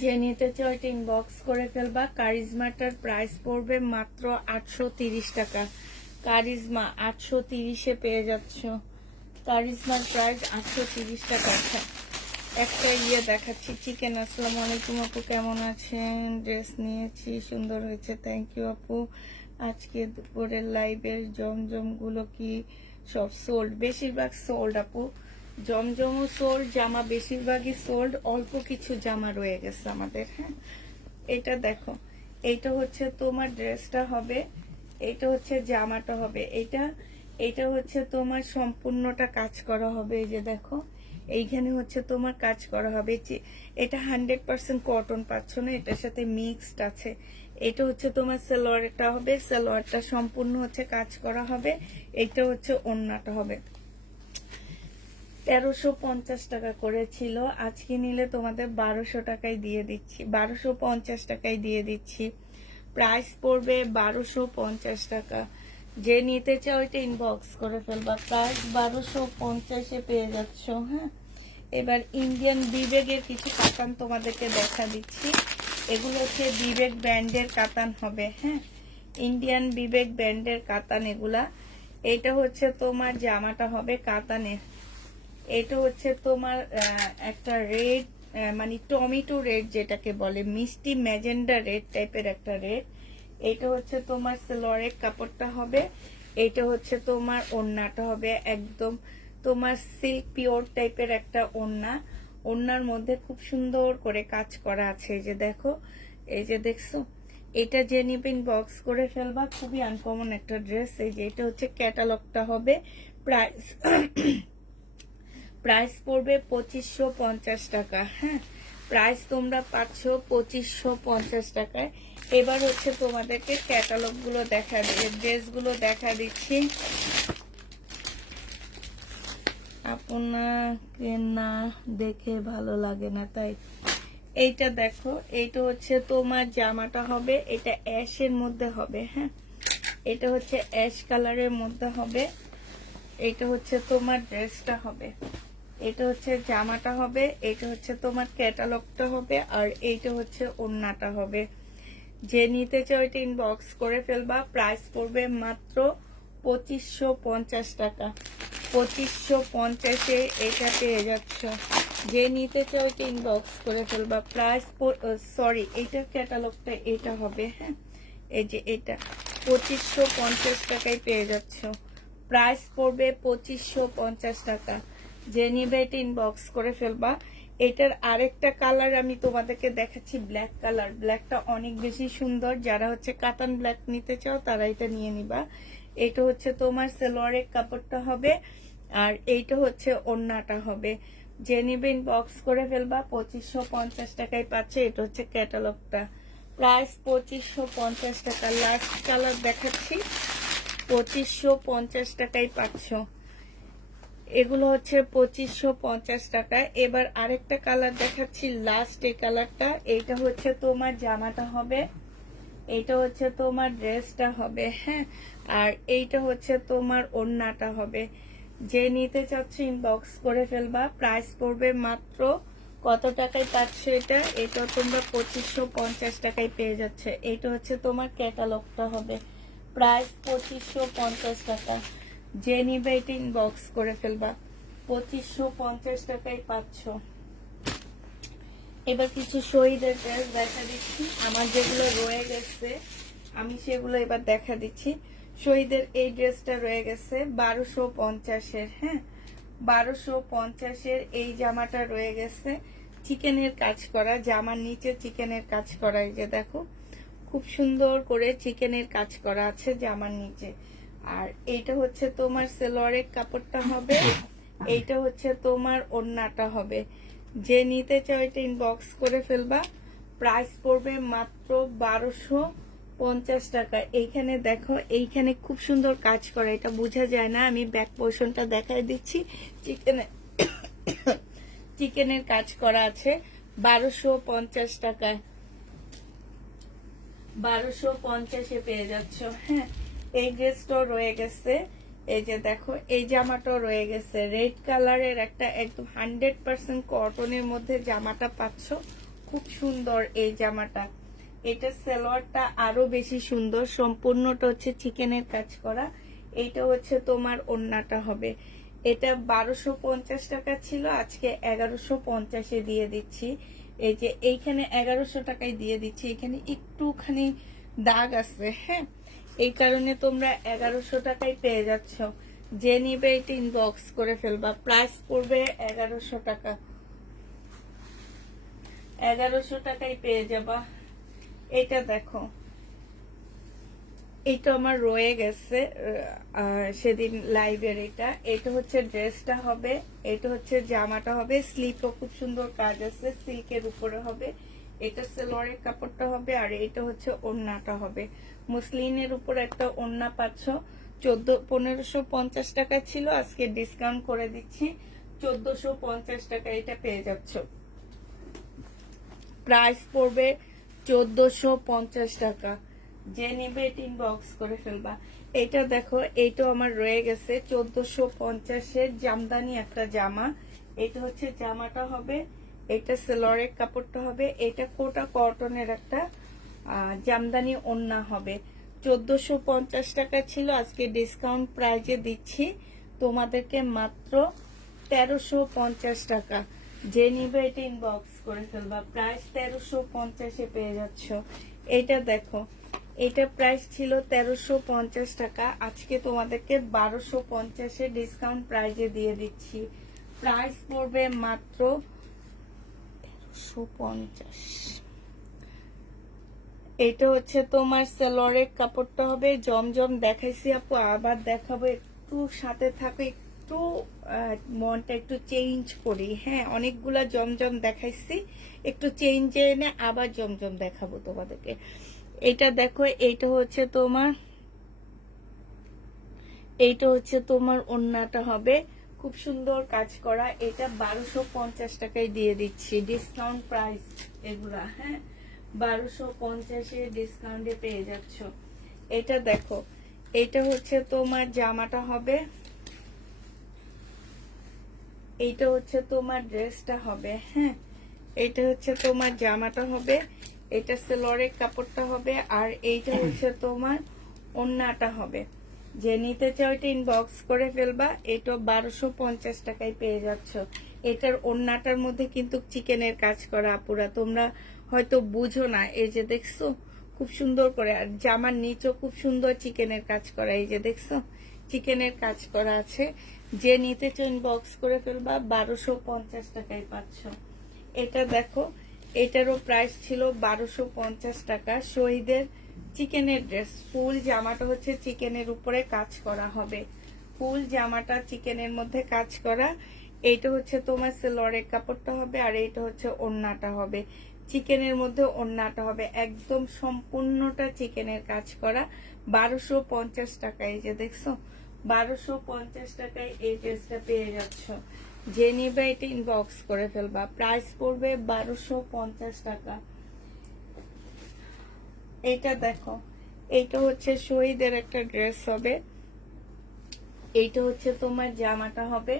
যে নিতে চাও এটা ইনবক্স করে ফেলবা। কারিজমাটার প্রাইস পড়বে মাত্র 830 টাকা। কারিজমা 830-এ পেয়ে যাচ্ছ। কারিজমার প্রাইস 830 টাকা। একটা ইয়ে দেখাচ্ছি, চিকেন। আসসালামু আলাইকুম আপু, কেমন আছেন? ড্রেস নিয়েছি, সুন্দর হয়েছে, থ্যাংক ইউ আপু। আজকে দুপুরের লাইভের জমজম গুলো কি সব সোল্ড? বেশিরভাগ সোল্ড আপু, জমজমও সোল্ড, জামা বেশিরভাগই সোল্ড, অল্প কিছু জামা রয়ে গেছে আমাদের। হ্যাঁ, এটা দেখো, এইটা হচ্ছে তোমার ড্রেসটা হবে, এইটা হচ্ছে জামাটা হবে। এটা হচ্ছে তোমার সম্পূর্ণটা কাজ করা হবে। এই যে দেখো, এইখানে হচ্ছে তোমার কাজ করা হবে। এটা 100% কটন পাচ্ছ না, এটার সাথে মিক্সড আছে। এটা হচ্ছে তোমার সালোয়ারটা হবে, সালোয়ারটা সম্পূর্ণ হচ্ছে কাজ করা হবে। এটা হচ্ছে ওড়নাটা হবে। 1350 টাকা করেছিল, আজকে নিলে তোমাদের 1200 টাকায় দিয়ে দিচ্ছি, 1250 টাকায় দিয়ে দিচ্ছি। প্রাইস পড়বে 1250 টাকা। যে নিতে চাও এটা ইনবক্স করে ফেলবা। প্রাইস 1250-এ পেয়ে যাচ্ছ। হ্যাঁ, এবার ইন্ডিয়ান বিবেগের কিছু কাতান তোমাদেরকে দেখা দিচ্ছি। এগুলো হচ্ছে বিবেক ব্র্যান্ডের কাতান হবে। হ্যাঁ, ইন্ডিয়ান বিবেক ব্র্যান্ডের কাতান এগুলা। এটা হচ্ছে তোমার জামাটা হবে কাতানের, এটা হচ্ছে তোমার একটা রেড মানে টমেটো রেড যেটাকে বলে, মিষ্টি ম্যাজেন্ডা রেড টাইপের একটা রেড। এটা হচ্ছে তোমার সালোয়ারের কাপড়টা হবে, এইটা হচ্ছে তোমার ওড়নাটা হবে একদম তোমার সিল্ক পিওর টাইপের একটা ওড়না। ওড়নার মধ্যে খুব সুন্দর করে কাজ করা আছে, এই যে দেখো, এই যে দেখছো। এটা যে নিবেন বক্স করে ফেলবা, খুবই আনকমন একটা ড্রেস। এই যে এটা হচ্ছে ক্যাটালগটা হবে, প্রাইস প্রাইস পড়বে 2550 টাকা। হ্যাঁ, প্রাইস তোমরা পাচ্ছ 2550 টাকায়। এবার হচ্ছে তোমাদেরকে ক্যাটালগ গুলো দেখা দিয়ে ড্রেসগুলো দেখা দিচ্ছি। আপনাকে না দেখে ভালো লাগে না তাই। এইটা দেখো, এইটা হচ্ছে তোমার জামাটা হবে, এটা অ্যাশের মধ্যে হবে। হ্যাঁ, এটা হচ্ছে অ্যাশ কালারের মধ্যে হবে। এটা হচ্ছে তোমার ড্রেসটা হবে, এটা হচ্ছে জামাটা হবে, এটা হচ্ছে তোমার ক্যাটালগটা হবে, আর এইটা হচ্ছে ওড়নাটা হবে। যে নিতে চাও এটা ইনবক্স করে ফেলবা। প্রাইস পড়বে মাত্র 2550 টাকা। 2550-এ এটা পেয়ে যাচ্ছ। যে নিতে চাও এটা ইনবক্স করে ফেলবা। প্রাইস সরি, এইটার ক্যাটালগটা এটা হবে। হ্যাঁ, এই যে এটা 2550 টাকায় পেয়ে যাচ্ছ। প্রাইস পড়বে 2550 টাকা। যে নিবে এটা ইনবক্স করে ফেলবা। এটার আরেকটা কালার আমি তোমাদেরকে দেখাচ্ছি, ব্ল্যাক কালার। ব্ল্যাকটা অনেক বেশি সুন্দর, যারা হচ্ছে কাতান ব্ল্যাক নিতে চাও তারা এটা নিয়ে নিবা। এটা হচ্ছে তোমার সালোয়ারের কাপড়টা হবে, আর এইটা হচ্ছে ওড়নাটা হবে। যে নিবে ইনবক্স করে ফেলবা। 2550 টাকায় পাচ্ছে। এটা হচ্ছে ক্যাটালগটা। প্রাইস 2550 টাকা। লাস্ট কালার দেখাচ্ছি, 2550 টাকায় পাচ্ছ। এগুলো হচ্ছে 2550 টাকা। এবার আরেকটা কালার দেখাচ্ছি, লাস্ট এই কালারটা। এইটা হচ্ছে তোমার জামাটা হবে, এইটা হচ্ছে তোমার ড্রেসটা হবে। হ্যাঁ, আর এইটা হচ্ছে তোমার ওড়নাটা হবে। যে নিতে চাচ্ছ ইনবক্স করে ফেলবা। প্রাইস পড়বে মাত্র কত টাকায় পাচ্ছ এটা? এটা তোমরা 2550 টাকায় পেয়ে যাচ্ছে। এইটা হচ্ছে তোমার ক্যাটালগটা হবে। প্রাইস 2550 টাকা। যে নিবে এটা ইনবক্স করে ফেলবা। 2550 টাকায় পাচ্ছ। এবার কিছু শহীদের ড্রেস দেখা দিচ্ছি, আমার যেগুলো রয়ে গেছে আমি সেগুলো এবার দেখা দিচ্ছি। শহীদের এই ড্রেসটা রয়ে গেছে 1250-এর। হ্যাঁ, 1250-এর এই জামাটা রয়ে গেছে, চিকেনের কাজ করা। জামার নিচে চিকেনের কাজ করা, এই যে দেখো, খুব সুন্দর করে চিকেনের কাজ করা আছে জামার নিচে। আর এইটা হচ্ছে তোমার সালোয়ারের কাপড়টা হবে, এইটা হচ্ছে তোমার ওড়নাটা হবে। যে নিতে চাও এটা ইনবক্স করে ফেলবা। প্রাইস পড়বে মাত্র 1250 টাকা। এইখানে দেখো, এইখানে খুব সুন্দর কাজ করা, এটা বোঝা যায় না, আমি ব্যাক পোর্শনটা দেখাই দিচ্ছি। চিকেনের কাজ করা আছে 1250 টাকায়। 1250-এ পেয়ে যাচ্ছ। হ্যাঁ, এই ড্রেসটাও রয়ে গেছে, এই যে দেখো, এই জামাটাও রয়ে গেছে। রেড কালারের একটা একদম 100% কটনের মধ্যে জামাটা পাচ্ছ, খুব সুন্দর এই জামাটা। এটা সালোয়ারটা আরো বেশি সুন্দর, সম্পূর্ণটা হচ্ছে চিকেনের কাজ করা। এইটা হচ্ছে তোমার ওড়নাটা হবে। এটা 1250 টাকা ছিল, আজকে 1150-এ দিয়ে দিচ্ছি। এই যে এইখানে 1100 টাকায় দিয়ে দিচ্ছি, এখানে একটুখানি দাগ আছে। হ্যাঁ, এই কারণে তোমরা 1100 টাকায় পেয়ে যাচ্ছ। যে নিবে এটা ইনবক্স করে ফেলবা। প্রাইস পড়বে 1100 টাকা। 1100 টাকায় পেয়ে যাবা। এটা দেখো, এটা আমার রয়ে গেছে সেদিন লাইভের। এটা হচ্ছে ড্রেসটা হবে, এটা হচ্ছে জামাটা হবে। স্লিপও খুব সুন্দর কাজ আছে, সিল্কের উপরে হবে। এটা সালোয়ারের কাপড়টা হবে, আর এটা হচ্ছে ওড়নাটা হবে। মুসলিনের উপর একটা ওড়না পাচ্ছ। 1550 টাকা ছিল, আজকে ডিসকাউন্ট করে দিচ্ছি 1450 টাকা এটা পেয়ে যাচ্ছ। প্রাইস পড়বে 1450 টাকা। যে নিবে এটা ইনবক্স করে ফেলবা। এটা দেখো, এইটাও আমার রয়ে গেছে 1450-এর জামদানি একটা জামা। এটা হচ্ছে জামাটা হবে, এটা সালোয়ারের কাপড়টা হবে, এটা কোটা কটনের একটা জামদানি ওড়না হবে। 1450 টাকা ছিল, আজকে ডিসকাউন্ট প্রাইজে দিচ্ছি তোমাদেরকে মাত্র 1350 টাকা। যে নিবে এটা ইনবক্স করে ফেলবা। প্রাইস 1350-এ পেয়ে যাচ্ছ। এটা দেখো, এটা প্রাইস ছিল 1350 টাকা, আজকে তোমাদেরকে 1250-এ ডিসকাউন্ট প্রাইজে দিয়ে দিচ্ছি। প্রাইস পড়বে মাত্র 1350। এটা হচ্ছে তোমার সেলরের কাপড়টা হবে জমজম, দেখাইছি আপু, আবার দেখাবো, একটু সাথে থাকো, একটু মনটা একটু চেঞ্জ করি। হ্যাঁ, অনেকগুলা জমজম দেখাইছি, একটু চেঞ্জ এনে আবার জমজম দেখাবো তোমাদেরকে। এটা দেখো, এইটা হচ্ছে তোমার ওড়নাটা হবে খুব সুন্দর কাজ করা। এটা 1250 টাকায় দিয়ে দিচ্ছি, ডিসকাউন্ট প্রাইস এগুলা। হ্যাঁ, 1250-এ ডিসকাউন্টে পেয়ে যাচ্ছ। এটা দেখো, এটা হচ্ছে তোমার জামাটা হবে, এইটা হচ্ছে তোমার ড্রেসটা হবে। হ্যাঁ, এটা হচ্ছে তোমার জামাটা হবে, এটা সেলরের কাপড়টা হবে, আর এইটা হচ্ছে তোমার ওড়নাটা হবে। যে নিতে চাও এটা ইনবক্স করে ফেলবা। এটা 1250 টাকায় পেয়ে যাচ্ছ। এটার ওড়নাটার মধ্যে কিন্তু চিকেনের কাজ করা আপুরা, তোমরা হয়তো বুঝো না। এই যে দেখছো খুব সুন্দর করে, আর জামার নিচেও খুব সুন্দর চিকেনের কাজ করা। এই যে দেখছো চিকেনের কাজ করা আছে। যে নিতে চাও ইনবক্স করে ফেলবা, 1250 টাকায় পাচ্ছ। এটা দেখো, এটারও প্রাইস ছিল 1250 টাকা। শহীদের চিকেনের ড্রেস, ফুল জামাটা হচ্ছে চিকেনের উপরে কাজ করা হবে, ফুল জামাটা চিকেনের মধ্যে কাজ করা। এইটা হচ্ছে তোমার সেলরের কাপড়টা হবে, আর এইটা হচ্ছে ওড়নাটা হবে চিকেনের মধ্যে, ওড়নাটা হবে একদম সম্পূর্ণটা চিকেনের কাজ করা। 1250 টাকায়, এই যে দেখছো 1250 টাকায় এই ড্রেসটা পেয়ে যাচ্ছ। যে নিবে এটা ইনবক্স করে ফেলবা। প্রাইস পড়বে 1250 টাকা। এইটা দেখো, এইটা হচ্ছে শহীদের একটা ড্রেস হবে, এইটা হচ্ছে তোমার জামাটা হবে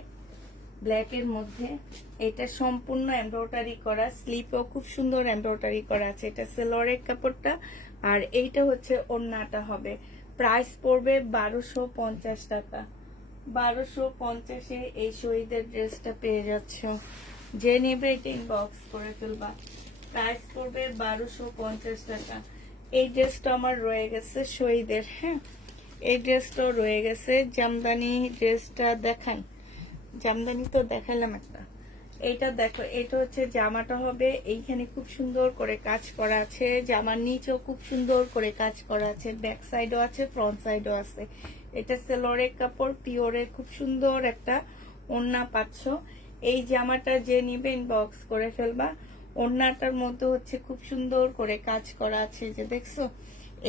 ব্ল্যাকের মধ্যে। এটা সম্পূর্ণ এমব্রয়ডারি করা, স্লিপও খুব সুন্দর এমব্রয়ডারি করা আছে। এটা সেলরের কাপড়টা, আর এইটা হচ্ছে ওড়নাটা হবে। প্রাইস পড়বে 1250 টাকা। 1250-এ এই শহীদের ড্রেসটা পেয়ে যাচ্ছ। যে নেবে এটা ইনবক্স করে ফেলবা। প্রাইস পড়বে 1250 টাকা। এই ড্রেসটা আমার রয়ে গেছে শহীদের। হ্যাঁ, এই ড্রেসটাও রয়ে গেছে। জামদানি ড্রেসটা দেখাই, জামদানি তো দেখাইলাম একটা। এইটা দেখো, এটা হচ্ছে জামাটা হবে, এইখানে খুব সুন্দর করে কাজ করা আছে, জামার নিচেও খুব সুন্দর করে কাজ করা আছে, ব্যাক সাইডও আছে, ফ্রন্ট সাইডও আছে। এটা সেলরের কাপড়, পিওরের, খুব সুন্দর একটা ওড়না পাচ্ছ। এই জামাটা যে নিবে ইনবক্স করে ফেলবা। ওড়নাটার মধ্যে হচ্ছে খুব সুন্দর করে কাজ করা আছে, যে দেখছো।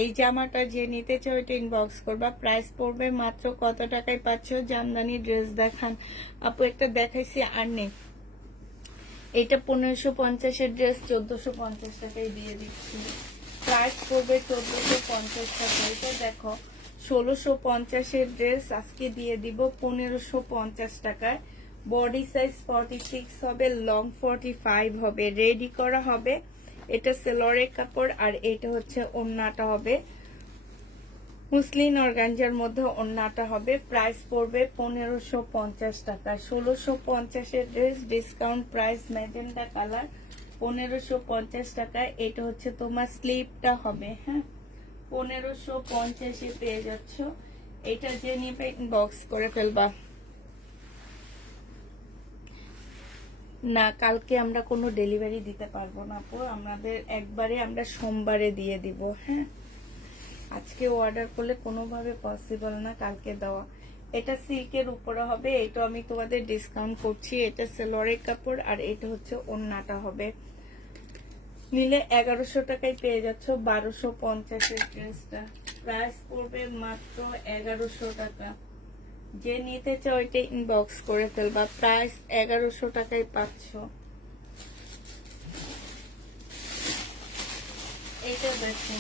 এই জামাটা যে নিতে চাও এটা ইনবক্স করবা। প্রাইস পড়বে মাত্র কত টাকায় পাচ্ছ? জামদানি ড্রেস দেখান আপু, একটা দেখাইছি আর নেই। এটা 1550-এর ড্রেস 1450 টাকায় দিয়ে দিচ্ছি। প্রাইস পড়বে 1450 টাকা। এটা দেখো 1650-এর ড্রেস আজকে দিয়ে দিব 1550 টাকায়। বডি সাইজ 46 হবে, লং 45 হবে, রেডি করা হবে। এটা সেলরের কাপড়, আর এটা হচ্ছে ওড়নাটা হবে মুসলিন অর্গানজার মধ্যে, ওড়নাটা হবে। প্রাইস পড়বে 1550 টাকা। 1650-এর dress, discount price, magenta colour, 1550 টাকা। এটা হচ্ছে তোমার স্লিপটা হবে। হ্যাঁ, 1550-এ পেয়ে যাচ্ছ। এটা যে নিবে বক্স করে ফেলবা। না, কালকে আমরা কোনো ডেলিভারি দিতে পারবো না আপু, আমাদের একবারে আমরা সোমবারে দিয়ে দিব। হ্যাঁ, আজকে অর্ডার করলে কোনোভাবে পসিবল না কালকে দেওয়া। এটা সিল্কের উপরে হবে, এটা আমি তোমাদের ডিসকাউন্ট করছি। এটা সেলরের কাপড়, আর এটা হচ্ছে ওড়নাটা হবে। নিলে 1100 টাকায় পেয়ে যাচ্ছ 1250-এর ড্রেসটা। প্রাইস পড়বে মাত্র 1100 টাকা। যে নিতে চাও এটা ইনবক্স করে ফেলবা। প্রাইস 1100 টাকায় পাচ্ছ। এটা দেখো,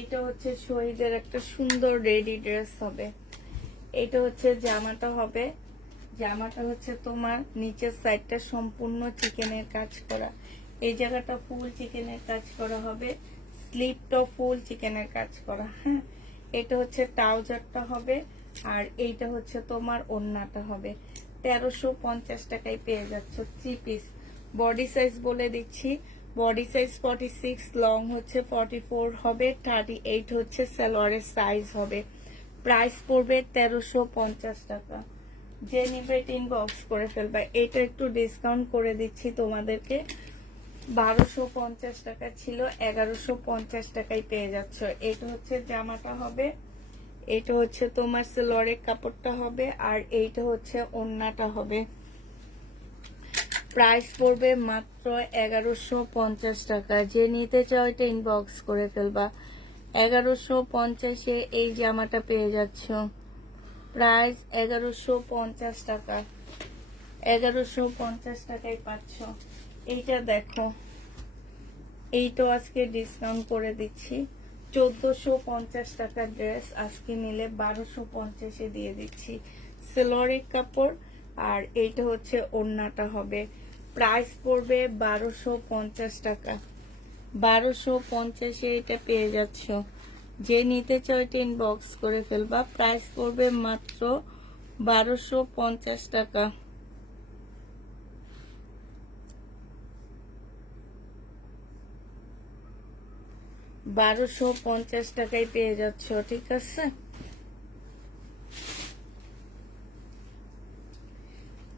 এটা হচ্ছে শহীদের একটা সুন্দর রেডি ড্রেস হবে। এটা হচ্ছে জামাটা হবে, জামাটা হচ্ছে তোমার নিচের সাইডটা সম্পূর্ণ চিকেনের কাজ করা, এই জায়গাটা ফুল চিকেনের কাজ করা হবে, স্লিপটা ফুল চিকেনের কাজ করা। হ্যাঁ, এটা হচ্ছে ট্রাউজারটা হবে, আর এইটা হচ্ছে তোমার ওড়নাটা হবে। 1350 টাকায় পেয়ে যাচ্ছ 3 পিস। বডি সাইজ বলে দিচ্ছি, বডি সাইজ 46, লং হচ্ছে 44 হবে, 38 হচ্ছে সালোয়ারের সাইজ হবে। প্রাইস পড়বে 1350 টাকা। যে নিবে ইনবক্স করে ফেলবা। এটা একটু ডিসকাউন্ট করে দিচ্ছি তোমাদেরকে, 1250 টাকা ছিল, 1150 টাকায় পেয়ে যাচ্ছ। এটা হচ্ছে জামাটা হবে, এটা হচ্ছে তোমার সালোয়ারের কাপড়টা হবে, আর এইটা হচ্ছে ওড়নাটা হবে। প্রাইস পড়বে মাত্র 1150 টাকা। যে নিতে চাও এটা ইনবক্স করে ফেলবা। 1150-এ এই জামাটা পেয়ে যাচ্ছ। প্রাইস 1150 টাকা, 1150 টাকায় পাচ্ছ। এইটা দেখো, এইটাও আজকে ডিসকাউন্ট করে দিচ্ছি, 1450 টাকার ড্রেস আজকে নিলে 1250-এ দিয়ে দিচ্ছি। সালোয়ারের কাপড়, আর এইটা হচ্ছে ওড়নাটা হবে। প্রাইস পড়বে 1250 টাকা, 1250-এ এটা পেয়ে যাচ্ছ। যে নিতে চাও এটা ইনবক্স করে ফেলবা। প্রাইস পড়বে মাত্র 1250 টাকা। টাকায় পেয়ে যাচ্ছ, ঠিক আছে।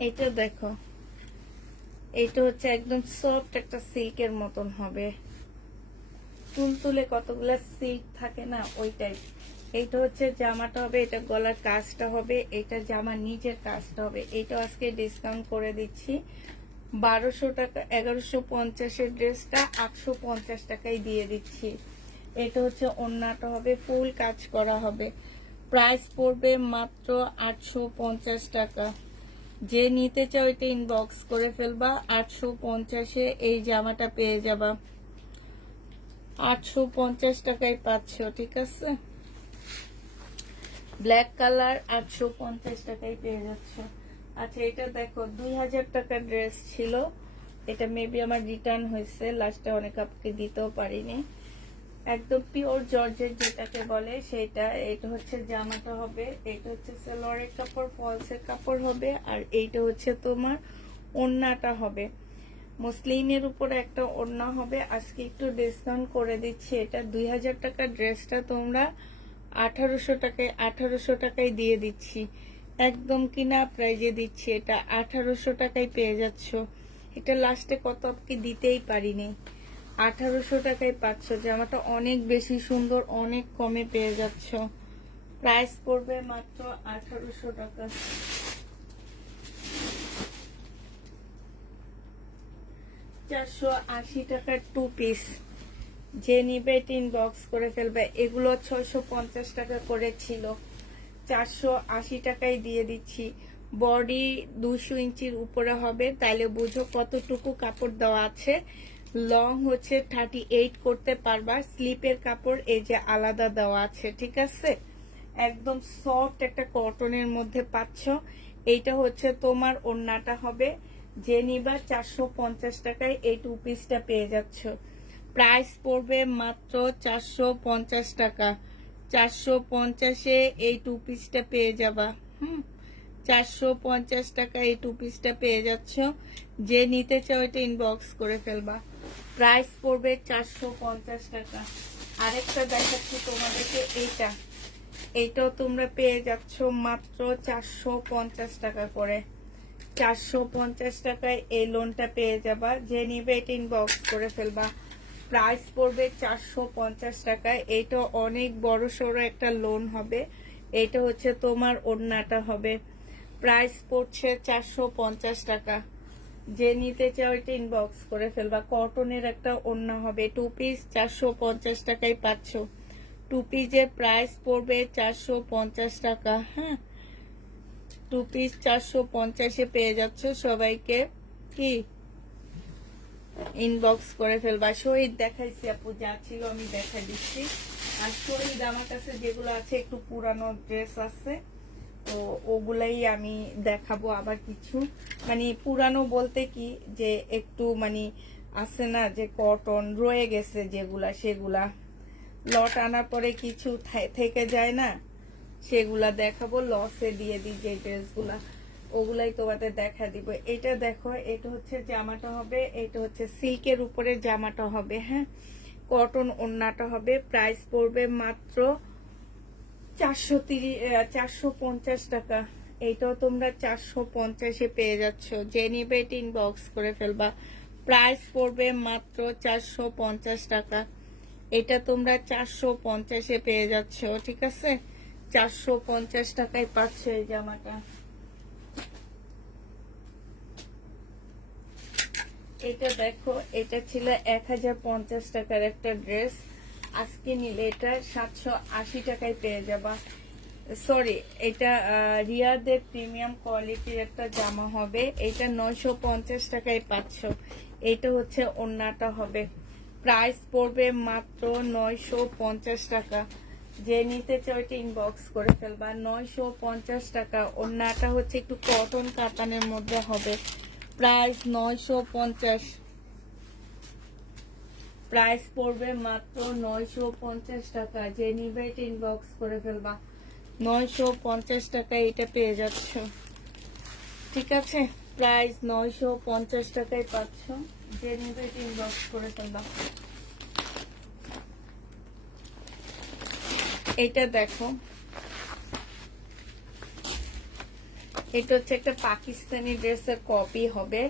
এটা দেখো, এইটা হচ্ছে একদম সফট একটা সিল্কের মতন হবে, তুলতুলে কতগুলা সিল্ক থাকে না ওই টাইপ। এইটা হচ্ছে জামাটা হবে, এটা গলার কাজটা হবে, এটা জামার নিচের কাজটা হবে। এটা আজকে ডিসকাউন্ট করে দিচ্ছি 1200 টাকা। 1150-এর ড্রেসটা 850 টাকায় দিয়ে দিচ্ছি। এটা হচ্ছে ওড়নাটা হবে, ফুল কাজ করা হবে। প্রাইস পড়বে মাত্র 850 টাকা। যে নিতে চাও এটা ইনবক্স করে ফেলবা। 850-এ এই জামাটা পেয়ে যাবা, 850 টাকায় পাচ্ছ, ঠিক আছে। ব্ল্যাক কালার 850 টাকায় পেয়ে যাচ্ছ। আচ্ছা, এটা দেখো 2000 টাকার ড্রেস ছিল, এটা মেবি আমার রিটার্ন হয়েছে, লাস্টে অনেক আপনাকে দিতেও পারিনি। একদম পিওর জর্জেট যেটাকে বলে সেটা। এটা হচ্ছে জামাটা হবে, এটা হচ্ছে সালোয়ারের কাপড়, ফলসের কাপড় হবে, আর এইটা হচ্ছে তোমার ওড়নাটা হবে। মুসলিনের উপরে একটা ওড়না হবে। আজকে একটু ডিসকাউন্ট করে দিচ্ছি, এটা 2000 টাকার ড্রেসটা তোমরা 1800 টাকায় দিয়ে দিচ্ছি। একদম কিনা প্রাইজে দিচ্ছি, এটা 1800 টাকায় পেয়ে যাচ্ছ। এটা লাস্টে কত আপনি দিতেই পারিনি, 1800 টাকায় পাচ্ছ। জামাটা অনেক বেশি সুন্দর, অনেক কমে পেয়ে যাচ্ছ। প্রাইস পড়বে মাত্র 1800 টাকা। 480 টাকার 2 পিস। যে নিবে ইনবক্স করে ফেলবে। এগুলো 650 টাকা করে ছিল, 480 টাকায় দিয়ে দিচ্ছি। বডি 200 ইঞ্চির উপরে হবে, তাইলে বুঝো কতটুকু কাপড় দেওয়া আছে। লং হচ্ছে 38 করতে পারবা। স্লিপের কাপড় এই যে আলাদা দেওয়া আছে, ঠিক আছে। একদম সফট একটা কটনের মধ্যে পাচ্ছ। এইটা হচ্ছে তোমার ওড়নাটা হবে। যে নিবা 450 টাকায় এই 2 পিসটা পেয়ে যাচ্ছ। প্রাইস পড়বে মাত্র 450 টাকা। 450-এ এই 2 পিসটা পেয়ে যাবা। 450 টাকা এই 2 পিসটা পেয়ে যাচ্ছ। যে নিতে চাও এটা ইনবক্স করে ফেলবা। প্রাইস পড়বে 450 টাকা। আরেকটা দেখাচ্ছি তোমাদেরকে, এইটাও তোমরা পেয়ে যাচ্ছ মাত্র 450 টাকা করে। 450 টাকায় এই লোনটা পেয়ে যাবা। যে নিবে এটা ইনবক্স করে ফেলবা। প্রাইস পড়বে 450 টাকায়। এইটা অনেক বড় সড়ো একটা লোন হবে। এইটা হচ্ছে তোমার ওড়নাটা হবে। প্রাইস পড়ছে 450 টাকা। যে নিতে চাও এটা ইনবক্স করে ফেলবা। কটনের একটা ওড়না হবে, 2 পিস 450 টাকায় পাচ্ছ। 2 পিসের প্রাইস পড়বে 450 টাকা। হ্যাঁ, 2 পিস 450-এ পেয়ে যাচ্ছ। সবাইকে কি ইনবক্স করে ফেলবা। শহীদ দেখাইছি আপু, যা ছিল আমি দেখাই দিচ্ছি। আর শহীদ আমার কাছে যেগুলো আছে একটু পুরানো ড্রেস আছে, তো ওগুলাই আমি দেখাবো। আবার কিছু মানে পুরানো বলতে কি, যে একটু মানে আছে না যে কটন রয়ে গেছে যেগুলা, সেগুলা লট আনার পরে কিছু থেকে যায় না, সেগুলা দেখাবো। লসে দিয়ে দিই যে ড্রেসগুলা। ওগুলাই তোমাদের দেখা দিব। এটা দেখো, এটা হচ্ছে জামাটা হবে, এটা হচ্ছে সিল্কের উপরে জামাটা হবে, হ্যাঁ, কটন ওড়নাটা হবে। প্রাইস পড়বে মাত্র 450 টাকা। এইটাও তোমরা 450-এ পেয়ে যাচ্ছ। যে নিবে ইনবক্স করে ফেলবা। প্রাইস পড়বে মাত্র 450 টাকা। এটা তোমরা 450-এ পেয়ে যাচ্ছ, ঠিক আছে? 450 টাকায় পাচ্ছ এই জামাটা। এটা দেখো, এটা ছিল 1050 টাকার একটা ড্রেস, আজকে নিলে এটা 780 টাকায় পেয়ে যাবা। সরি, এটা রিয়াদের প্রিমিয়াম কোয়ালিটির একটা জামা হবে। এটা 950 টাকায় পাচ্ছ। এটা হচ্ছে ওড়নাটা হবে। প্রাইস পড়বে মাত্র 950 টাকা। যে নিতে চাও ইনবক্স করে ফেলবা। 950 টাকা। ওড়নাটা হচ্ছে একটু কটন কাতানের মধ্যে হবে। প্রাইস 950। প্রাইস পড়বে মাত্র 950 টাকা। যে নিবে ইনবক্স করে ফেলবা। 950 টাকায় এটা পেয়ে যাচ্ছ, ঠিক আছে? প্রাইস 950 টাকায় পাচ্ছ। যে নিবে ইনবক্স করে ফেলবা। এটা দেখো, এটা হচ্ছে একটা পাকিস্তানি ড্রেসের কপি হবে।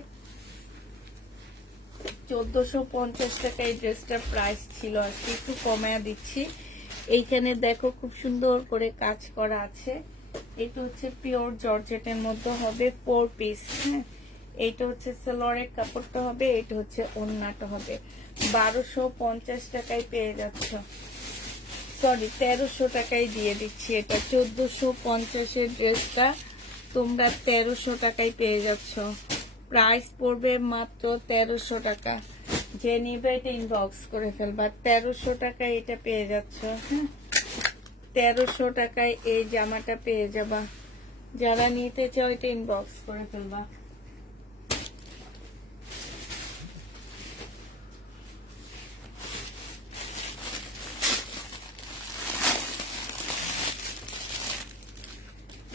1450 টাকা এই ড্রেসটার প্রাইস ছিল, আজকে একটু কমায়া দিচ্ছি। এইখানে দেখো খুব সুন্দর করে কাজ করা আছে। এটা হচ্ছে পিওর জর্জেটের মধ্যে হবে, 4 পিস, হ্যাঁ। এইটা হচ্ছে সালোয়ারের কাপড়টা হবে, এটা হচ্ছে ওড়নাটা হবে। 1250 টাকায় পেয়ে যাচ্ছ। সরি, 1300 টাকায় দিয়ে দিচ্ছি। এটা 1450-এর ড্রেসটা তোমরা 1300 টাকায় পেয়ে যাচ্ছ। প্রাইস পড়বে মাত্র 1300 টাকা। যে নিবে এটা ইনবক্স করে ফেলবা। 1300 টাকায় এটা পেয়ে যাচ্ছ, হ্যাঁ। 1300 টাকায় এই জামাটা পেয়ে যাবা। যারা নিতে চাও এটা ইনবক্স করে ফেলবা।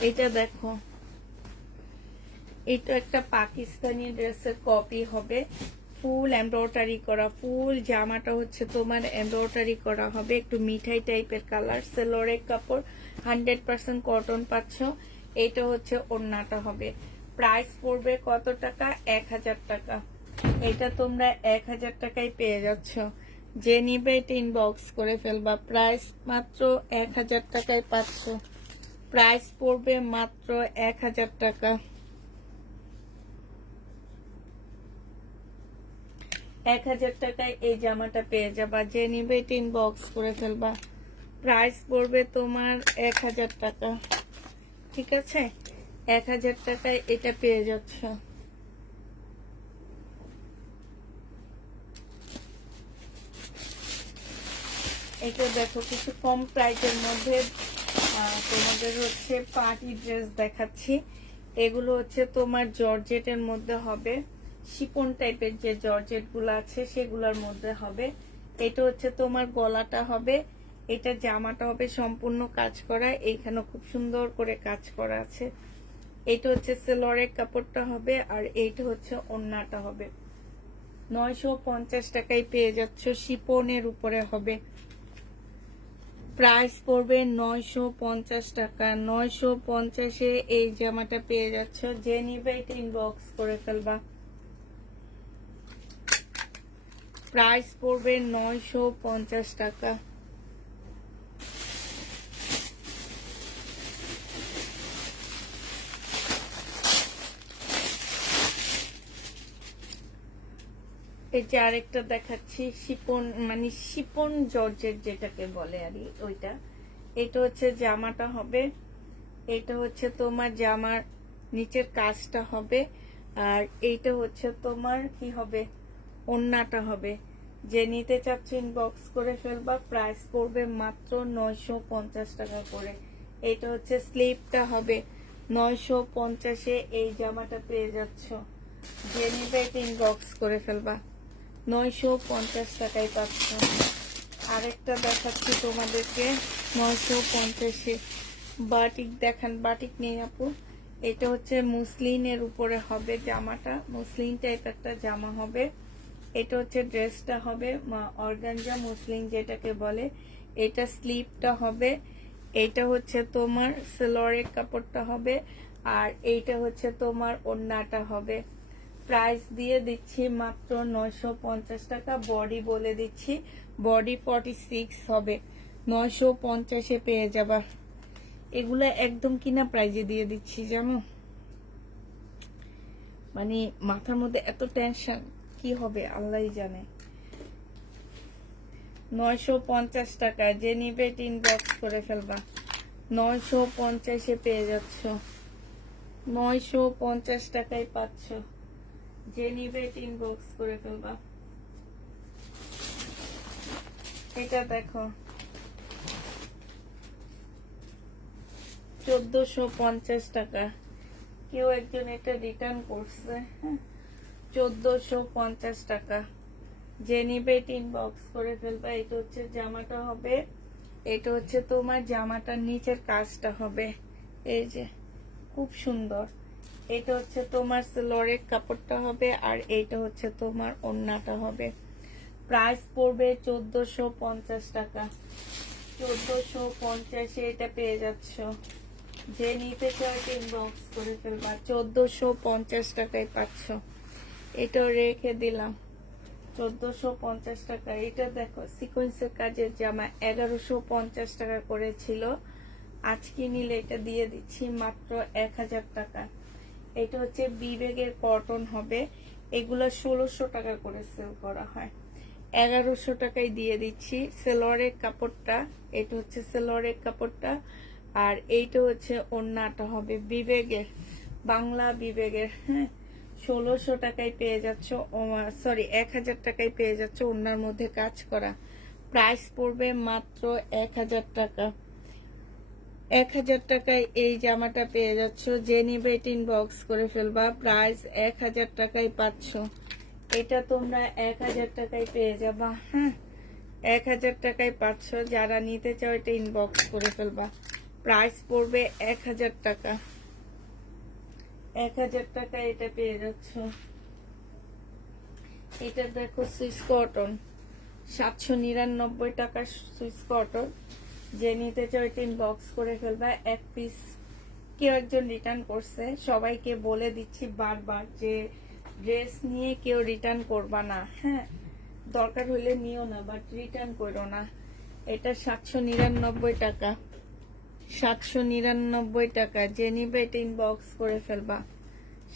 এটা দেখো, এটা একটা পাকিস্তানি ড্রেসের কপি হবে, ফুল এমব্রয়ডারি করা। ফুল জামাটা হচ্ছে তোমার এমব্রয়ডারি করা হবে, একটু মিঠাই টাইপের কালার। সেলোরের কাপড়, 100% কটন পাচ্ছ। এটা হচ্ছে ওড়নাটা হবে। প্রাইস পড়বে কত টাকা? 1000 টাকা। এটা তোমরা 1000 টাকায় পেয়ে যাচ্ছ। যে নিবে এটা ইনবক্স করে ফেলবা। প্রাইস মাত্র 1000 টাকায় পাচ্ছ। প্রাইস পড়বে মাত্র 1000 টাকা। 1000 টাকায় এই জামাটা পেয়ে যাবা। যে নিবে এটা ইনবক্স করে ফেলবা। প্রাইস পড়বে তোমার 1000 টাকা, ঠিক আছে? 1000 টাকায় এটা পেয়ে যাচ্ছ। এটা দেখো, কিছু কম প্রাইসের মধ্যে তোমাদের হচ্ছে পার্টি ড্রেস দেখাচ্ছি। এগুলো হচ্ছে তোমার জর্জেটের মধ্যে হবে, শিপন টাইপের যে জর্জেট গুলো আছে সেগুলোর মধ্যে হবে। এটা হচ্ছে তোমার গলাটা হবে, এটা জামাটা হবে সম্পূর্ণ কাজ করা। এইখানে খুব সুন্দর করে কাজ করা আছে। এটা হচ্ছে সেলোয়ারের কাপড়টা হবে, আর এইটা হচ্ছে ওড়নাটা হবে। 950 টাকায় পেয়ে যাচ্ছ, শিপনের উপরে হবে। প্রাইস পড়বে 950 টাকা। 950-এ এই জামাটা পেয়ে যাচ্ছ। যে নিবে এটা ইনবক্স করে ফেলবা। প্রাইস পড়বে 950 টাকা। এই যে আরেকটা দেখাচ্ছি, শিপন, মানে শিপন জর্জেট যেটাকে বলে আর ওইটা। এটা হচ্ছে জামাটা হবে, এটা হচ্ছে তোমার জামার নিচের কাজটা হবে, আর এইটা হচ্ছে তোমার কি হবে, ওড়নাটা হবে। যে নিতে চাচ্ছ ইনবক্স করে ফেলবা। প্রাইস পড়বে মাত্র 950 টাকা করে। এটা হচ্ছে স্লিপটা হবে। 950-এ এই জামাটা পেয়ে যাচ্ছ। যে নিবে এটা ইনবক্স করে ফেলবা। 950 টাকায় পাচ্ছ। আরেকটা দেখাচ্ছি তোমাদেরকে 950-এ। বাটিক দেখান, বাটিক নেই আপু। এটা হচ্ছে মুসলিনের উপরে হবে জামাটা, মুসলিন টাইপ একটা জামা হবে। এটা হচ্ছে ড্রেসটা হবে অর্গানজা মুসলিন যেটাকে বলে। এটা স্লিপটা হবে। এইটা হচ্ছে তোমার সেলোয়ারের কাপড়টা হবে। আর এইটা হচ্ছে তোমার ওড়নাটা হবে। প্রাইস দিয়ে দিচ্ছি মাত্র 950 টাকা। বডি বলে দিচ্ছি, বডি 46 হবে, 950-এ পেয়ে যাবা। এগুলা একদম কিনা প্রাইজে দিয়ে দিচ্ছি জানো, মানে মাথার মধ্যে এত টেনশন কি হবে আল্লাহই জানে। 950 টাকা, যে নিবে ইনবক্স করে ফেলবা। 950-এ পেয়ে যাচ্ছ, 950 টাকায় পাচ্ছ, যে নিবে ইনবক্স করে ফেলবা। এটা দেখো 1450 টাকা, কেউ একজন এটা রিটার্ন করছে। হ্যাঁ, 1450 টাকা, যে নিবে ইনবক্স করে ফেলবা। এটা হচ্ছে জামাটা হবে, এটা হচ্ছে তোমার জামাটার নিচের কাজটা হবে, এই যে খুব সুন্দর। এটা হচ্ছে তোমার সেলোয়ারের কাপড়টা হবে, আর এইটা হচ্ছে তোমার ওড়নাটা হবে। প্রাইস পড়বে 1450 টাকা, 1450-এ এটা পেয়ে যাচ্ছ, যে নিতে চাও ইনবক্স করে ফেলবা। 1450 টাকায় পাচ্ছ, এটা রেখে দিলাম 1450 টাকা। এটা দেখো সিকোয়েন্সের কাজের জামা, 1150 টাকা করেছিল, আজকে নিলে এটা দিয়ে দিচ্ছি মাত্র 1000 টাকা। এটা হচ্ছে বিবেগের কটন হবে, এগুলো 1600 টাকা করে সেল করা হয়, 1100 টাকায় দিয়ে দিচ্ছি। সেলোয়ারের কাপড়টা, এটা হচ্ছে সেলোয়ারের কাপড়টা, আর এইটা হচ্ছে ওড়নাটা হবে বিবেগের, বাংলা বিবেগের। হ্যাঁ, 1600 টাকায় পেয়ে যাচ্ছ, সরি 1000 টাকায় পেয়ে যাচ্ছ ওড়নার মধ্যে কাজ করা। প্রাইস পড়বে মাত্র 1000 টাকা। 1000 টাকায় এই জামাটা পেয়ে যাচ্ছ, যে নিবে ইনবক্স করে ফেলবা। প্রাইস 1000 টাকায় পাচ্ছ, এটা তোমরা 1000 টাকায় পেয়ে যাবা। হ্যাঁ, 1000 টাকায় পাচ্ছ, যারা নিতে চাও এটা ইনবক্স করে ফেলবা। প্রাইস পড়বে 1000 টাকা, 1000 টাকায় এটা পেয়ে যাচ্ছ। এটা দেখো সুইস কটন, 799 টাকা সুইস কটন, যে নিতে চাও এটা ইনবক্স করে ফেলবা। এক পিস কেউ একজন রিটার্ন করছে, সবাইকে বলে দিচ্ছি বারবার যে ড্রেস নিয়ে কেউ রিটার্ন করবা না। হ্যাঁ, দরকার হলে নিও না, বাট রিটার্ন করো না। এটা 799 টাকা, 799 টাকা, যে নিবে এটা ইনবক্স করে ফেলবা।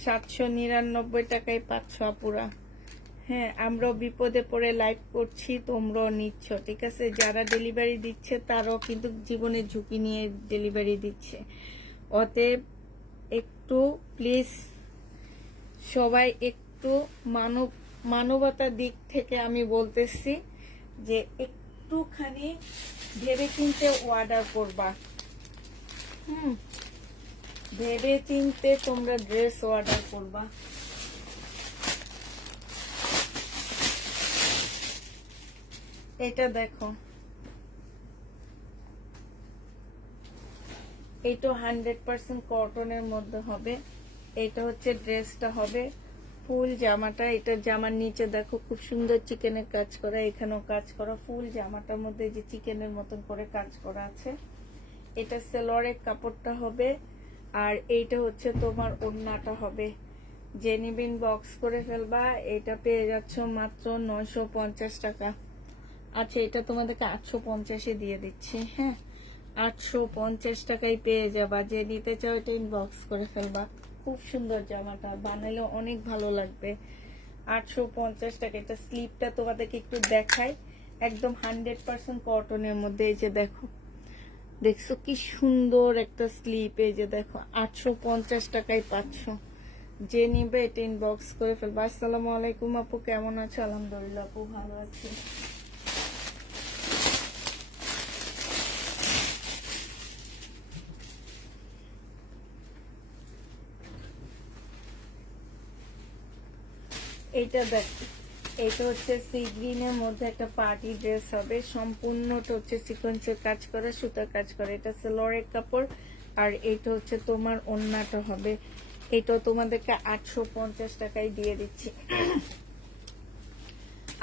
799 টাকায় পাচ্ছ আপুরা। হ্যাঁ, আমরাও বিপদে পড়ে লাইভ করছি, তোমরাও নিচ্ছ, ঠিক আছে। যারা ডেলিভারি দিচ্ছে তারাও কিন্তু জীবনের ঝুঁকি নিয়ে ডেলিভারি দিচ্ছে, অতএব একটু প্লিজ সবাই একটু মানবতার দিক থেকে আমি বলতেছি যে একটুখানি ভেবে চিন্তে অর্ডার করবা। ভেবে চিন্তে তোমরা ড্রেস অর্ডার করবা। এটা দেখো, এটা 100% কটনের মধ্যে হবে। এটা হচ্ছে ড্রেসটা হবে, ফুল জামাটা। এটা জামার নিচে দেখো খুব সুন্দর চিকেনের কাজ করা, এখানেও কাজ করা, ফুল জামাটার মধ্যে যে চিকেনের মতন করে কাজ করা আছে। এটা সেলোয়ারের কাপড়টা হবে, আর এইটা হচ্ছে তোমার ওড়নাটা হবে। যে নিবেন বক্স করে ফেলবা। এটা পেয়ে যাচ্ছ মাত্র 950 টাকা। আচ্ছা, এটা তোমাদেরকে 850-এ দিয়ে দিচ্ছি। হ্যাঁ, 850 টাকায় পেয়ে যাবা, যে নিতে চাও এটা ইনবক্স করে ফেলবা। খুব সুন্দর জামাটা, বানালে অনেক ভালো লাগবে। 850 টাকা। এটা স্লিপটা তোমাদেরকে একটু দেখাই, একদম 100% কটনের মধ্যে। এই যে দেখো, দেখছো কি সুন্দর একটা স্লিপ, এই যে দেখো 850 টাকায় পাচ্ছ, যে নিবে এটা ইনবক্স করে ফেলবা। আসসালামু আলাইকুম আপু, কেমন আছো? আলহামদুলিল্লাহ আপু, ভালো আছি। এইটা দেখো, এটা হচ্ছে সি গ্রিনের মধ্যে একটা পার্টি ড্রেস হবে, সম্পূর্ণটা হচ্ছে সিকোয়েন্সের কাজ করা, সুতার কাজ করা। এটা সেলোয়ারের কাপড়, আর এটা হচ্ছে তোমার ওড়নাটা হবে, এটা তোমাদেরকে 850 টাকায় দিয়ে দিচ্ছি।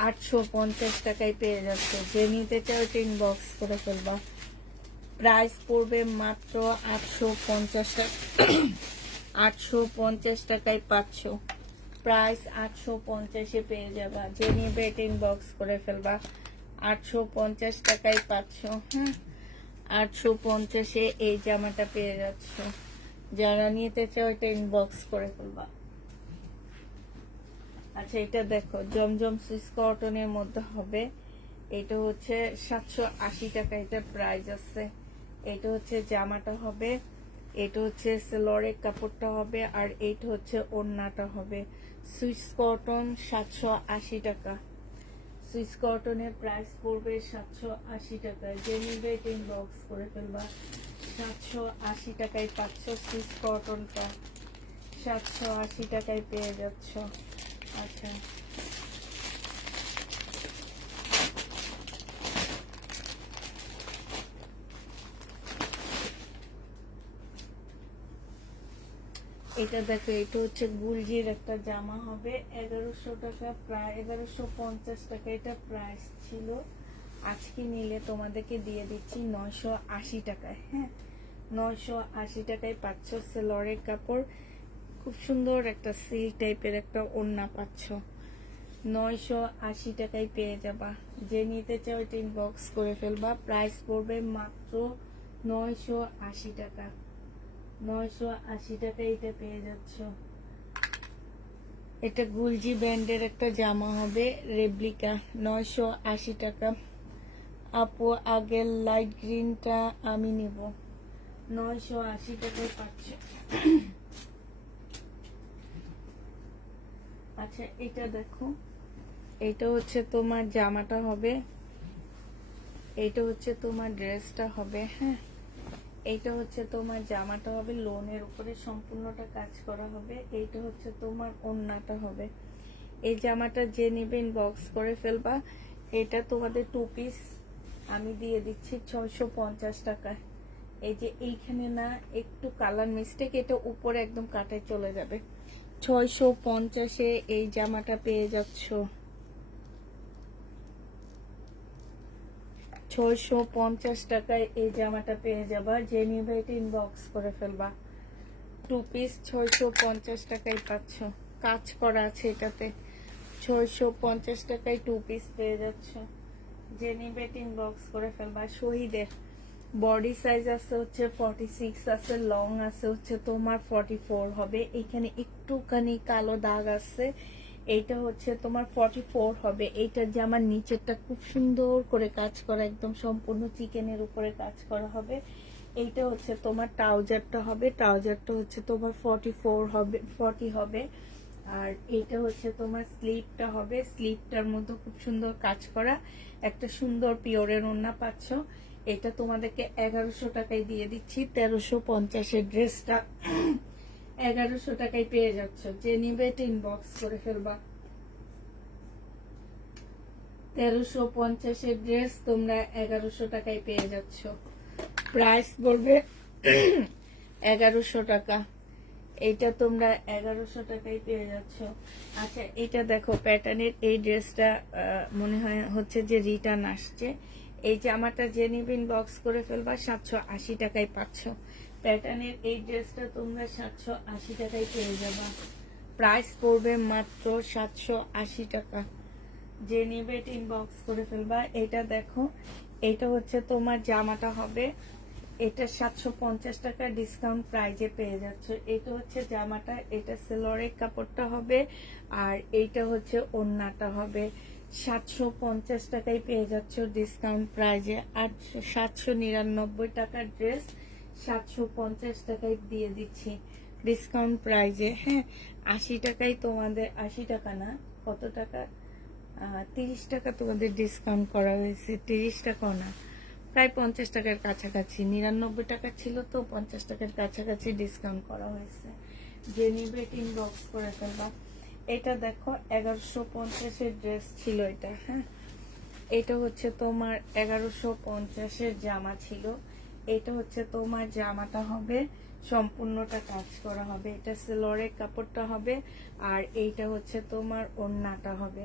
850 টাকায় পেয়ে যাচ্ছে, যে নিতে চাও ইনবক্স করে ফেলবা। প্রাইস পড়বে মাত্র 850 টাকা। 850 টাকায় পাচ্ছ, প্রাইস 850-এ পেয়ে যাবা, যে নিবে ইনবক্স করে ফেলবা। 850 টাকায় পাচ্ছ। হ্যাঁ, 850-এ এই জামাটা পেয়ে যাচ্ছ, যারা নিতে চাও এটা ইনবক্স করে ফেলবা। আচ্ছা, এটা দেখো জমজম সুইস কটনের মধ্যে হবে, এটা হচ্ছে 780 টাকা এটা প্রাইস আছে। এটা হচ্ছে জামাটা হবে, এটা হচ্ছে সেলরের কাপড়টা হবে, আর এটা হচ্ছে ওড়নাটা হবে। সুইস কটন 780 টাকা, সুইস কটনের প্রাইস পড়বে 780 টাকা, যে নিবে ইনবক্স করে ফেলবা। 780 টাকায় পাচ্ছ সুইস কটনটা, 780 টাকায় পেয়ে যাচ্ছ। আচ্ছা, এটা দেখো, এটা হচ্ছে গুলজির একটা জামা হবে, 1100 টাকা, প্রায় 1150 টাকা এটা প্রাইস ছিল। আজকে নিলে তোমাদেরকে দিয়ে দিচ্ছি 980 টাকায়। হ্যাঁ, 980 টাকায় পাচ্ছ সেলরের কাপড়, খুব সুন্দর একটা সিল্ক টাইপের একটা ওড়না পাচ্ছ। 980 টাকায় পেয়ে যাবা, যে নিতে চাও এটা ইনবক্স করে ফেলবা। প্রাইস পড়বে মাত্র 980 টাকা। 980 টাকায় এটা পেয়ে যাচ্ছ। এটা গুলজি ব্র্যান্ডের একটা জামা হবে, রেপ্লিকা, 980 টাকা। আপু আগের লাইট গ্রিনটা আমি নিব, 980 টাকায় পাচ্ছ। আচ্ছা, এটা দেখো, এটা হচ্ছে তোমার জামাটা হবে, এটা হচ্ছে তোমার ড্রেসটা হবে। হ্যাঁ, এইটা হচ্ছে তোমার জামাটা হবে, লোনের উপরে সম্পূর্ণটা কাজ করা হবে। এইটা হচ্ছে তোমার ওড়নাটা হবে। এই জামাটা যে নিবে ইনবক্স করে ফেলবা। এটা তোমাদের 2 পিস আমি দিয়ে দিচ্ছি 650 টাকায়। এই যে এইখানে না একটু কালার মিস্টেক, এটা উপরে একদম কাটায় চলে যাবে। 650-এ এই জামাটা পেয়ে যাচ্ছ। 650 টাকায় এই জামাটা পেয়ে যাবা, যে নিবে এটা ইনবক্স করে ফেলবা। 2 পিস 650 টাকায় পাচ্ছ, কাজ করা আছে এটাতে। 650 টাকায় 2 পিস পেয়ে যাচ্ছ, যে নিবে এটা ইনবক্স করে ফেলবা। শহীদের বডি সাইজ আছে হচ্ছে 46 আছে, লং আছে হচ্ছে তোমার 44 হবে। এখানে একটুখানি কালো দাগ আছে, এইটা হচ্ছে তোমার 44 হবে। এইটা যে আমার নিচেরটা খুব সুন্দর করে কাজ করা, একদম সম্পূর্ণ চিকেনের উপরে কাজ করা হবে। এইটা হচ্ছে তোমার ট্রাউজারটা হবে, ট্রাউজারটা হচ্ছে তোমার 44 হবে, 40 হবে। আর এইটা হচ্ছে তোমার স্লিপটা হবে, স্লিপটার মধ্যে খুব সুন্দর কাজ করা একটা সুন্দর পিওরের ওড়না পাচ্ছ। এটা তোমাদেরকে 1100 টাকায় দিয়ে দিচ্ছি। 1350-এর ড্রেসটা 1100 টাকায় পেয়ে যাচ্ছ, যে নিবে এটা ইনবক্স করে ফেলবা। 1350-এর ড্রেস তোমরা 1100 টাকায় পেয়ে যাচ্ছ, প্রাইস বলবে 1100 টাকা। এইটা তোমরা 1100 টাকায় পেয়ে যাচ্ছ। আচ্ছা, এটা দেখো প্যাটার্নের এই ড্রেসটা মনে হয় হচ্ছে যে রিটার্ন আসছে। এই জামাটা যে নিবে ইনবক্স করে ফেলবা, 780 টাকায় পাচ্ছ। প্যাটার্নের এই ড্রেসটা তোমরা 780 টাকায় পেয়ে যাবা, প্রাইস পড়বে মাত্র 780 টাকা, যে নিবে এটা ইনবক্স করে ফেলবা। এটা দেখো, এটা হচ্ছে তোমার জামাটা হবে, এটা 750 টাকা ডিসকাউন্ট প্রাইজে পেয়ে যাচ্ছে। এটা হচ্ছে জামাটা, এটা সেলরের কাপড়টা হবে, আর এইটা হচ্ছে ওড়নাটা হবে। 750 টাকায় পেয়ে যাচ্ছ ডিসকাউন্ট প্রাইজে। 799 টাকার ড্রেস 750 টাকায় দিয়ে দিচ্ছি ডিসকাউন্ট প্রাইজে। হ্যাঁ, 80 টাকায় তোমাদের, 80 টাকা না, কত টাকা, 30 টাকা তোমাদের ডিসকাউন্ট করা হয়েছে। 30 টাকাও না, প্রায় 50 টাকার কাছাকাছি, 99 টাকা ছিল তো 50 টাকার কাছাকাছি ডিসকাউন্ট করা হয়েছে। যে নিবে ইনবক্স করে ফেলবা। এটা দেখো 1150-এর ড্রেস ছিল এটা। হ্যাঁ, এটা হচ্ছে তোমার 1150-এর জামা ছিল। এটা হচ্ছে তোমার জামাটা হবে সম্পূর্ণটা কাজ করা হবে, এটা সেলোয়ারের কাপড়টা হবে, আর এইটা হচ্ছে তোমার ওড়নাটা হবে।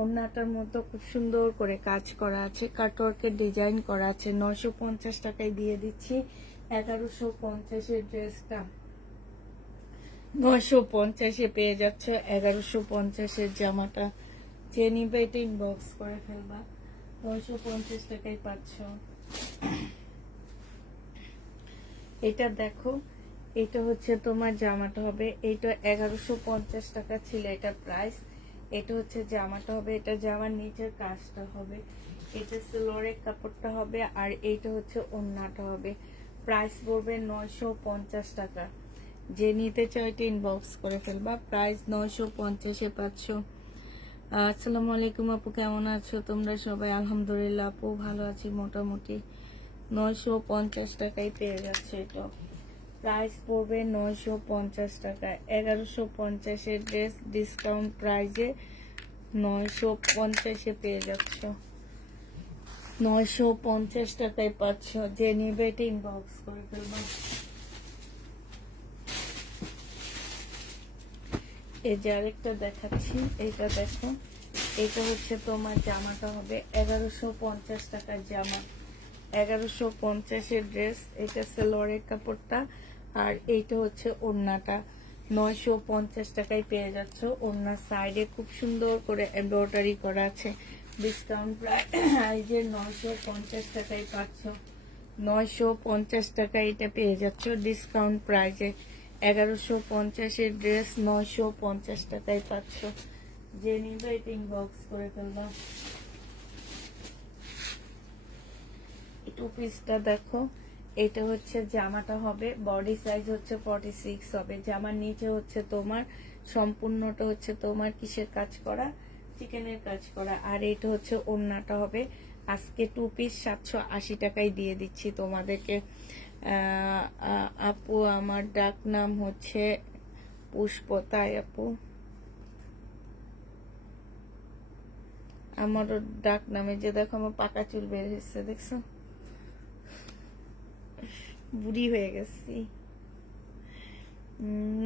ওড়নাটার মতো খুব সুন্দর করে কাজ করা আছে, কাটওয়ার্কের ডিজাইন করা আছে। 950 টাকায় দিয়ে দিচ্ছি। 1150-এর ড্রেসটা 950-এ পেয়ে যাচ্ছে। 1150-এর জামাটা যে নিবে এটা ইনবক্স করে ফেলবা। 950 টাকায় পাচ্ছ। এটা দেখো, এটা হচ্ছে তোমার জামাটা হবে, এটা 1150 টাকা ছিল এটা প্রাইস। এটা হচ্ছে জামাটা হবে, এটা জামার নিচের কাজটা হবে, এটা সেলোয়ারের কাপড়টা হবে, আর এইটা হচ্ছে ওড়নাটা হবে। প্রাইস পড়বে 950 টাকা। যে নিতে চাও এটা ইনবক্স করে ফেলবা। প্রাইস 950-এ পাচ্ছ। আসসালামু আলাইকুম আপু, কেমন আছো তোমরা সবাই? আলহামদুলিল্লাহ আপু ভালো আছি মোটামুটি। 950 টাকায় পেয়ে যাচ্ছে এটা। প্রাইস পড়বে 950 টাকা। 1150-এর ড্রেস ডিসকাউন্ট প্রাইজে 950-এ পেয়ে যাচ্ছ। 950 টাকায় পাচ্ছ। যে নিবে এটা ইনবক্স করে ফেলবা। এই যে আরেকটা দেখাচ্ছি, এইটা দেখো, এটা হচ্ছে তোমার জামাটা হবে 1150 টাকার জামা। 1150-এর ড্রেস, এটা সেলোয়ারের কাপড়টা, আর এইটা হচ্ছে ওড়নাটা। 950 টাকায় পেয়ে যাচ্ছ। ওড়নার সাইডে খুব সুন্দর করে এমব্রয়ডারি করা আছে। ডিসকাউন্ট প্রাইজে 950 টাকায় পাচ্ছ। 950 টাকায় এটা পেয়ে যাচ্ছ ডিসকাউন্ট প্রাইজে। 1150-এর ড্রেস 950 টাকায় পাচ্ছ। যে নিবে এটা ইনবক্স করে ফেলবা। টু পিসটা দেখো, এটা হচ্ছে জামাটা হবে, বডি সাইজ হচ্ছে 46 হবে। জামার নিচে হচ্ছে তোমার সম্পূর্ণটা হচ্ছে তোমার কিসের কাজ করা, চিকেনের কাজ করা, আর এটা হচ্ছে ওড়নাটা হবে। আজকে টু পিস 780 টাকায় দিয়ে দিচ্ছি তোমাদেরকে। আপু আমার ডাক নাম হচ্ছে পুষ্পতাই আপু, আমারও ডাক নামে। যে দেখো আমার পাকা চুল বের হয়েছে, দেখছো, বুড়ি হয়ে গেছি।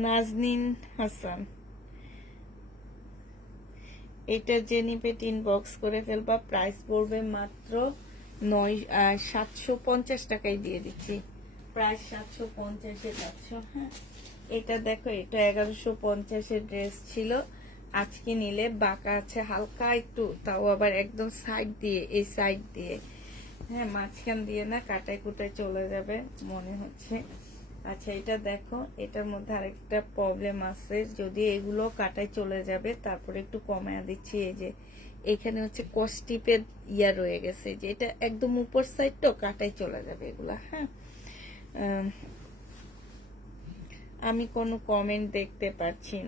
নাজনীন হাসান, এটা জেনি পেট ইনবক্স করে ফেলবা। প্রাইস পড়বে মাত্র 750 টাকায় দিয়ে দিচ্ছি। প্রাইস 750-এ পাচ্ছ। হ্যাঁ, এটা দেখো, এটা 1150-এর ড্রেস ছিল। আজকে নিলে বাঁকা আছে হালকা একটু, তাও আবার একদম সাইড দিয়ে, এই সাইড দিয়ে, হ্যাঁ মাঝখান দিয়ে না, কাটায় কুটায় চলে যাবে মনে হচ্ছে। আচ্ছা এটা দেখো, এটার মধ্যে আরেকটা প্রবলেম আছে, যদি এগুলো কাটায় চলে যাবে তারপরে একটু কমায়া দিচ্ছি। এই যে এখানে হচ্ছে কস্টিপের ইয়া রয়ে গেছে, যে এটা একদম উপর সাইড তো কাটায় চলে যাবে এগুলা। হ্যাঁ, আমি কোনো কমেন্ট দেখতে পাচ্ছি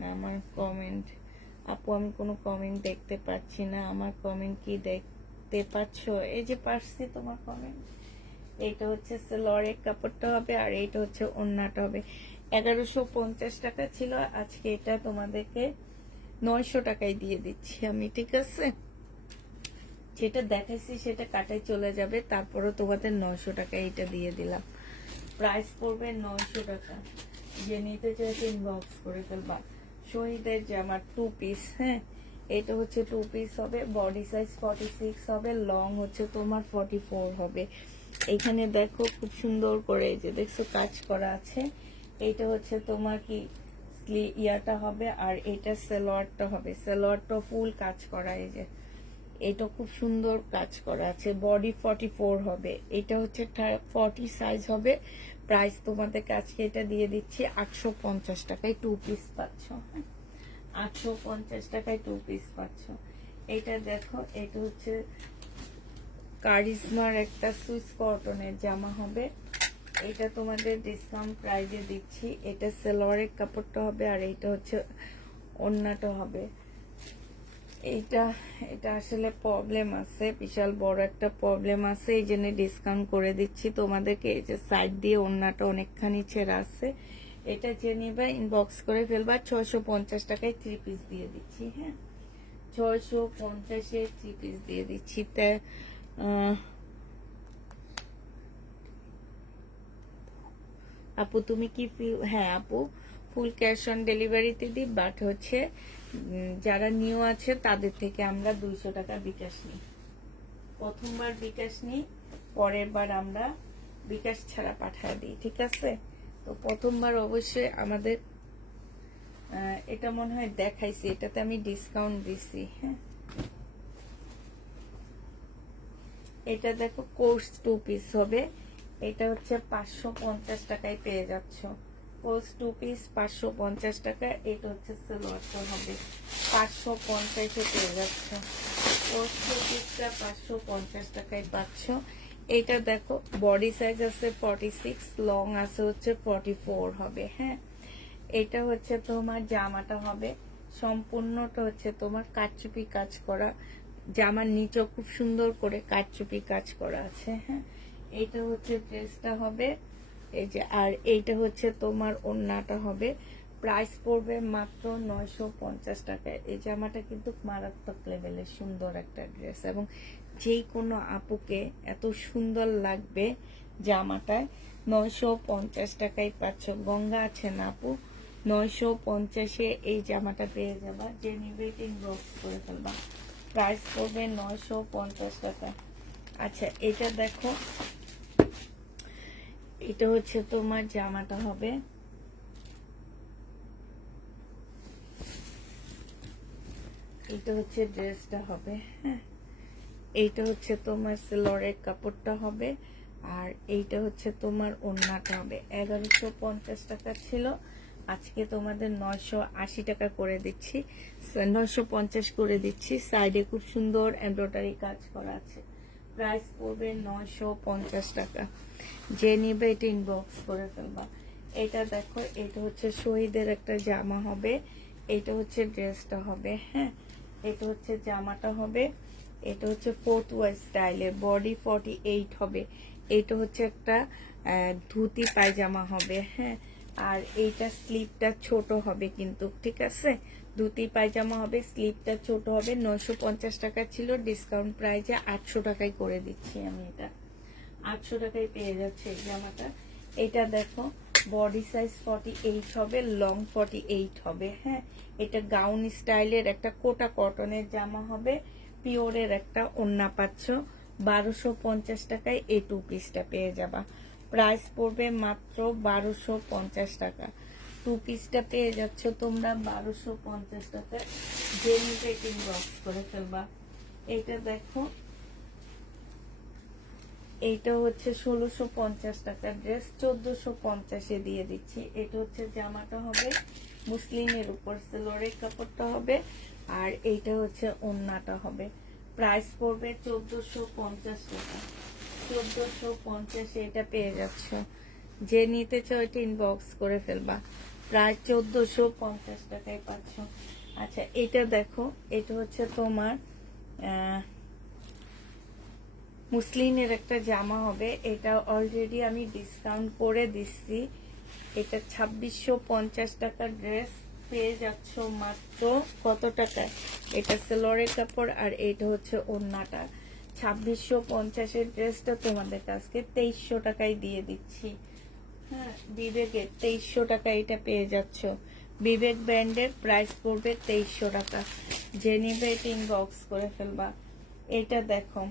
না, আমার কমেন্ট। আপু আমি কোনো কমেন্ট দেখতে পাচ্ছি না, আমার কমেন্ট কি দেখতে পাচ্ছ? এই যে পারছি তোমার কমেন্ট। এইটা হচ্ছে সেলোয়ারের কাপড়টা হবে, আর এইটা হচ্ছে ওড়নাটা হবে। 1150 টাকা ছিল, আজকে এটা তোমাদেরকে 900 টাকায় দিয়ে দিচ্ছি আমি, ঠিক আছে? যেটা দেখাইছি সেটা কাটায় চলে যাবে, তারপরও তোমাদের 900 টাকা এটা দিয়ে দিলাম। প্রাইস পড়বে 900 টাকা। যে নিতে চাইছে ইনবক্স করে ফেলবা। শহীদের জামা টু পিস, হ্যাঁ এটা হচ্ছে টু পিস হবে, বডি সাইজ 46 হবে, লং হচ্ছে তোমার 44 হবে। এখানে দেখো খুব সুন্দর করে, এই যে দেখছো কাজ করা আছে। এইটা হচ্ছে তোমার কি ইয়াটা হবে, আর এটা সালোয়ারটা হবে। সালোয়ারটা ফুল কাজ করা, এই যে এটা খুব সুন্দর কাজ করা আছে। বডি 44 হবে, এটা হচ্ছে 40 সাইজ হবে। প্রাইস তোমাদের কাছে এটা দিয়ে দিচ্ছি 850 টাকায় টু পিস পাচ্ছ। 850 টাকায় টু পিস পাচ্ছ। এটা দেখো, এটা হচ্ছে কারিজমার একটা সুইস কটনের জামা হবে। এটা তোমাদের ডিসকাউন্ট প্রাইজে দিচ্ছি। এটা সালোয়ারের কাপড়টা হবে, আর এইটা হচ্ছে ওড়নাটা হবে। এটা আসলে প্রবলেম আছে, বিশাল বড় একটা প্রবলেম আছে, এই জন্য ডিসকাউন্ট করে দিচ্ছি তোমাদেরকে। এই যে সাইড দিয়ে ওড়নাটা অনেকখানি ছেঁড়া আছে। এটা যে নিবে ইনবক্স করে ফেলবা। 650 টাকায় থ্রি পিস দিয়ে দিচ্ছি। হ্যাঁ, 650-এ থ্রি পিস দিয়ে দিচ্ছি। আপু তুমি কি হ্যাঁ আপু, ফুল ক্যাশ অন ডেলিভারিতে দিই, বাট হচ্ছে যারা নিউ আছে তাদের থেকে আমরা 200 টাকা বিকাশ নিই। প্রথমবার বিকাশ নিই, পরের বার আমরা বিকাশ ছাড়া পাঠায় দিই, ঠিক আছে? তো প্রথমবার অবশ্যই আমাদের এটা মনে হয় দেখাইছি, এটাতে আমি ডিসকাউন্ট দিছি। হ্যাঁ, এটা দেখো কোর্স 2 পিস হবে, এটা হচ্ছে 550 টাকায় পেয়ে যাচ্ছ। কোর্স 2 পিস 550 টাকা, এটা হচ্ছে সালোয়ারটা হবে 550-এ পেয়ে যাচ্ছ। কোর্স 2 পিসটা 550 টাকায় পাচ্ছ। এটা দেখো বডি সাইজ আছে 46, লং আছে হচ্ছে 44 হবে। হ্যাঁ, এটা হচ্ছে তোমার জামাটা হবে সম্পূর্ণটা হচ্ছে তোমার কারচুপি কাজ করা, জামার নিচে খুব সুন্দর করে কারচুপি কাজ করা আছে। হ্যাঁ, এইটা হচ্ছে ড্রেসটা হবে, এই যে, আর এইটা হচ্ছে তোমার ওড়নাটা হবে। প্রাইস পড়বে মাত্র 950 টাকায়। এই জামাটা কিন্তু মারাত্মক লেভেলের সুন্দর একটা ড্রেস, এবং যেই কোনো আপুকে এত সুন্দর লাগবে জামাটায়। 950 টাকায় পাচ্ছ। গঙ্গা আছে না আপু, 950-এ এই জামাটা পেয়ে যাবা। যে নিবে ইনবক্স করে ফেলবা। প্রাইস পড়বে 950 টাকা। আচ্ছা, এটা দেখো, এটা হচ্ছে তোমার জামাটা হবে, এটা হচ্ছে ড্রেসটা হবে। হ্যাঁ, এইটা হচ্ছে তোমার সেলরের কাপড়টা হবে, আর এইটা হচ্ছে তোমার ওড়নাটা হবে। 1150 টাকা ছিল, আজকে তোমাদের 980 টাকা করে দিচ্ছি, 950 করে দিচ্ছি। সাইডে খুব সুন্দর এমব্রয়ডারি কাজ করা আছে। প্রাইস পড়বে 950 টাকা। যে নিবে এটা ইনবক্স করে ফেলবা। এটা দেখো, এটা হচ্ছে শহীদের একটা জামা হবে, এটা হচ্ছে ড্রেসটা হবে। হ্যাঁ, এটা হচ্ছে জামাটা হবে, এটা হচ্ছে 4th ওয়াই স্টাইলের, বডি 48 হবে। এটা হচ্ছে একটা ধুতি পায়জামা হবে। হ্যাঁ, আর এইটা স্লিপটা ছোট হবে কিন্তু, ঠিক আছে? ধুতি পায়জামা হবে, স্লিপটা ছোট হবে। 950 টাকা ছিল, ডিসকাউন্ট প্রাইসে 800 টাকায় করে দিচ্ছি আমি। এটা 800 টাকায় পেয়ে যাচ্ছে এই জামাটা। এটা দেখো, বডি সাইজ 48 হবে, লং 48 হবে। হ্যাঁ, এটা গাউন স্টাইলের একটা কোটা কটনের জামা হবে, পিওরের একটা ওড়না পাচ্ছ। 1250 টাকায় এই 2 পিসটা পেয়ে যাবা। প্রাইস পড়বে মাত্র 1250 টাকা। 2 পিসটা পেয়ে যাচ্ছ তোমরা 1250 টাকা। যে নিতে ইনবক্স করে ফেলবা। এটা দেখো, এইটা হচ্ছে 1650 টাকার ড্রেস, 1450-এ দিয়ে দিচ্ছি। এটা হচ্ছে জামাটা হবে, মুসলিমের উপর সেলরের কাপড়টা হবে, আর এইটা হচ্ছে ওড়নাটা হবে। প্রাইস পড়বে 1450 টাকা। 1450-এ এটা পেয়ে যাচ্ছ। যে নিতে চাও এটা ইনবক্স করে ফেলবা। প্রায় 1450 টাকায় পাচ্ছ। আচ্ছা, এটা দেখো, এটা হচ্ছে তোমার মুসলিনের একটা জামা হবে, এটা অলরেডি আমি ডিসকাউন্ট করে দিচ্ছি। এটা 2650 টাকার ড্রেস পেয়ে যাচ্ছ মাত্র কত টাকায়? এটা সেলরের কাপড়, আর এটা হচ্ছে ওড়নাটা। 2650-এর ড্রেসটা তোমাদের কাছে 2300 টাকায় দিয়ে দিচ্ছি। হ্যাঁ, বিবেকের 2300 টাকা এটা পেয়ে যাচ্ছ। বিবেক ব্র্যান্ডের প্রাইস পড়বে 2300 টাকা। যে নিবে এটা ইনবক্স করে ফেলবা। এটা দেখো,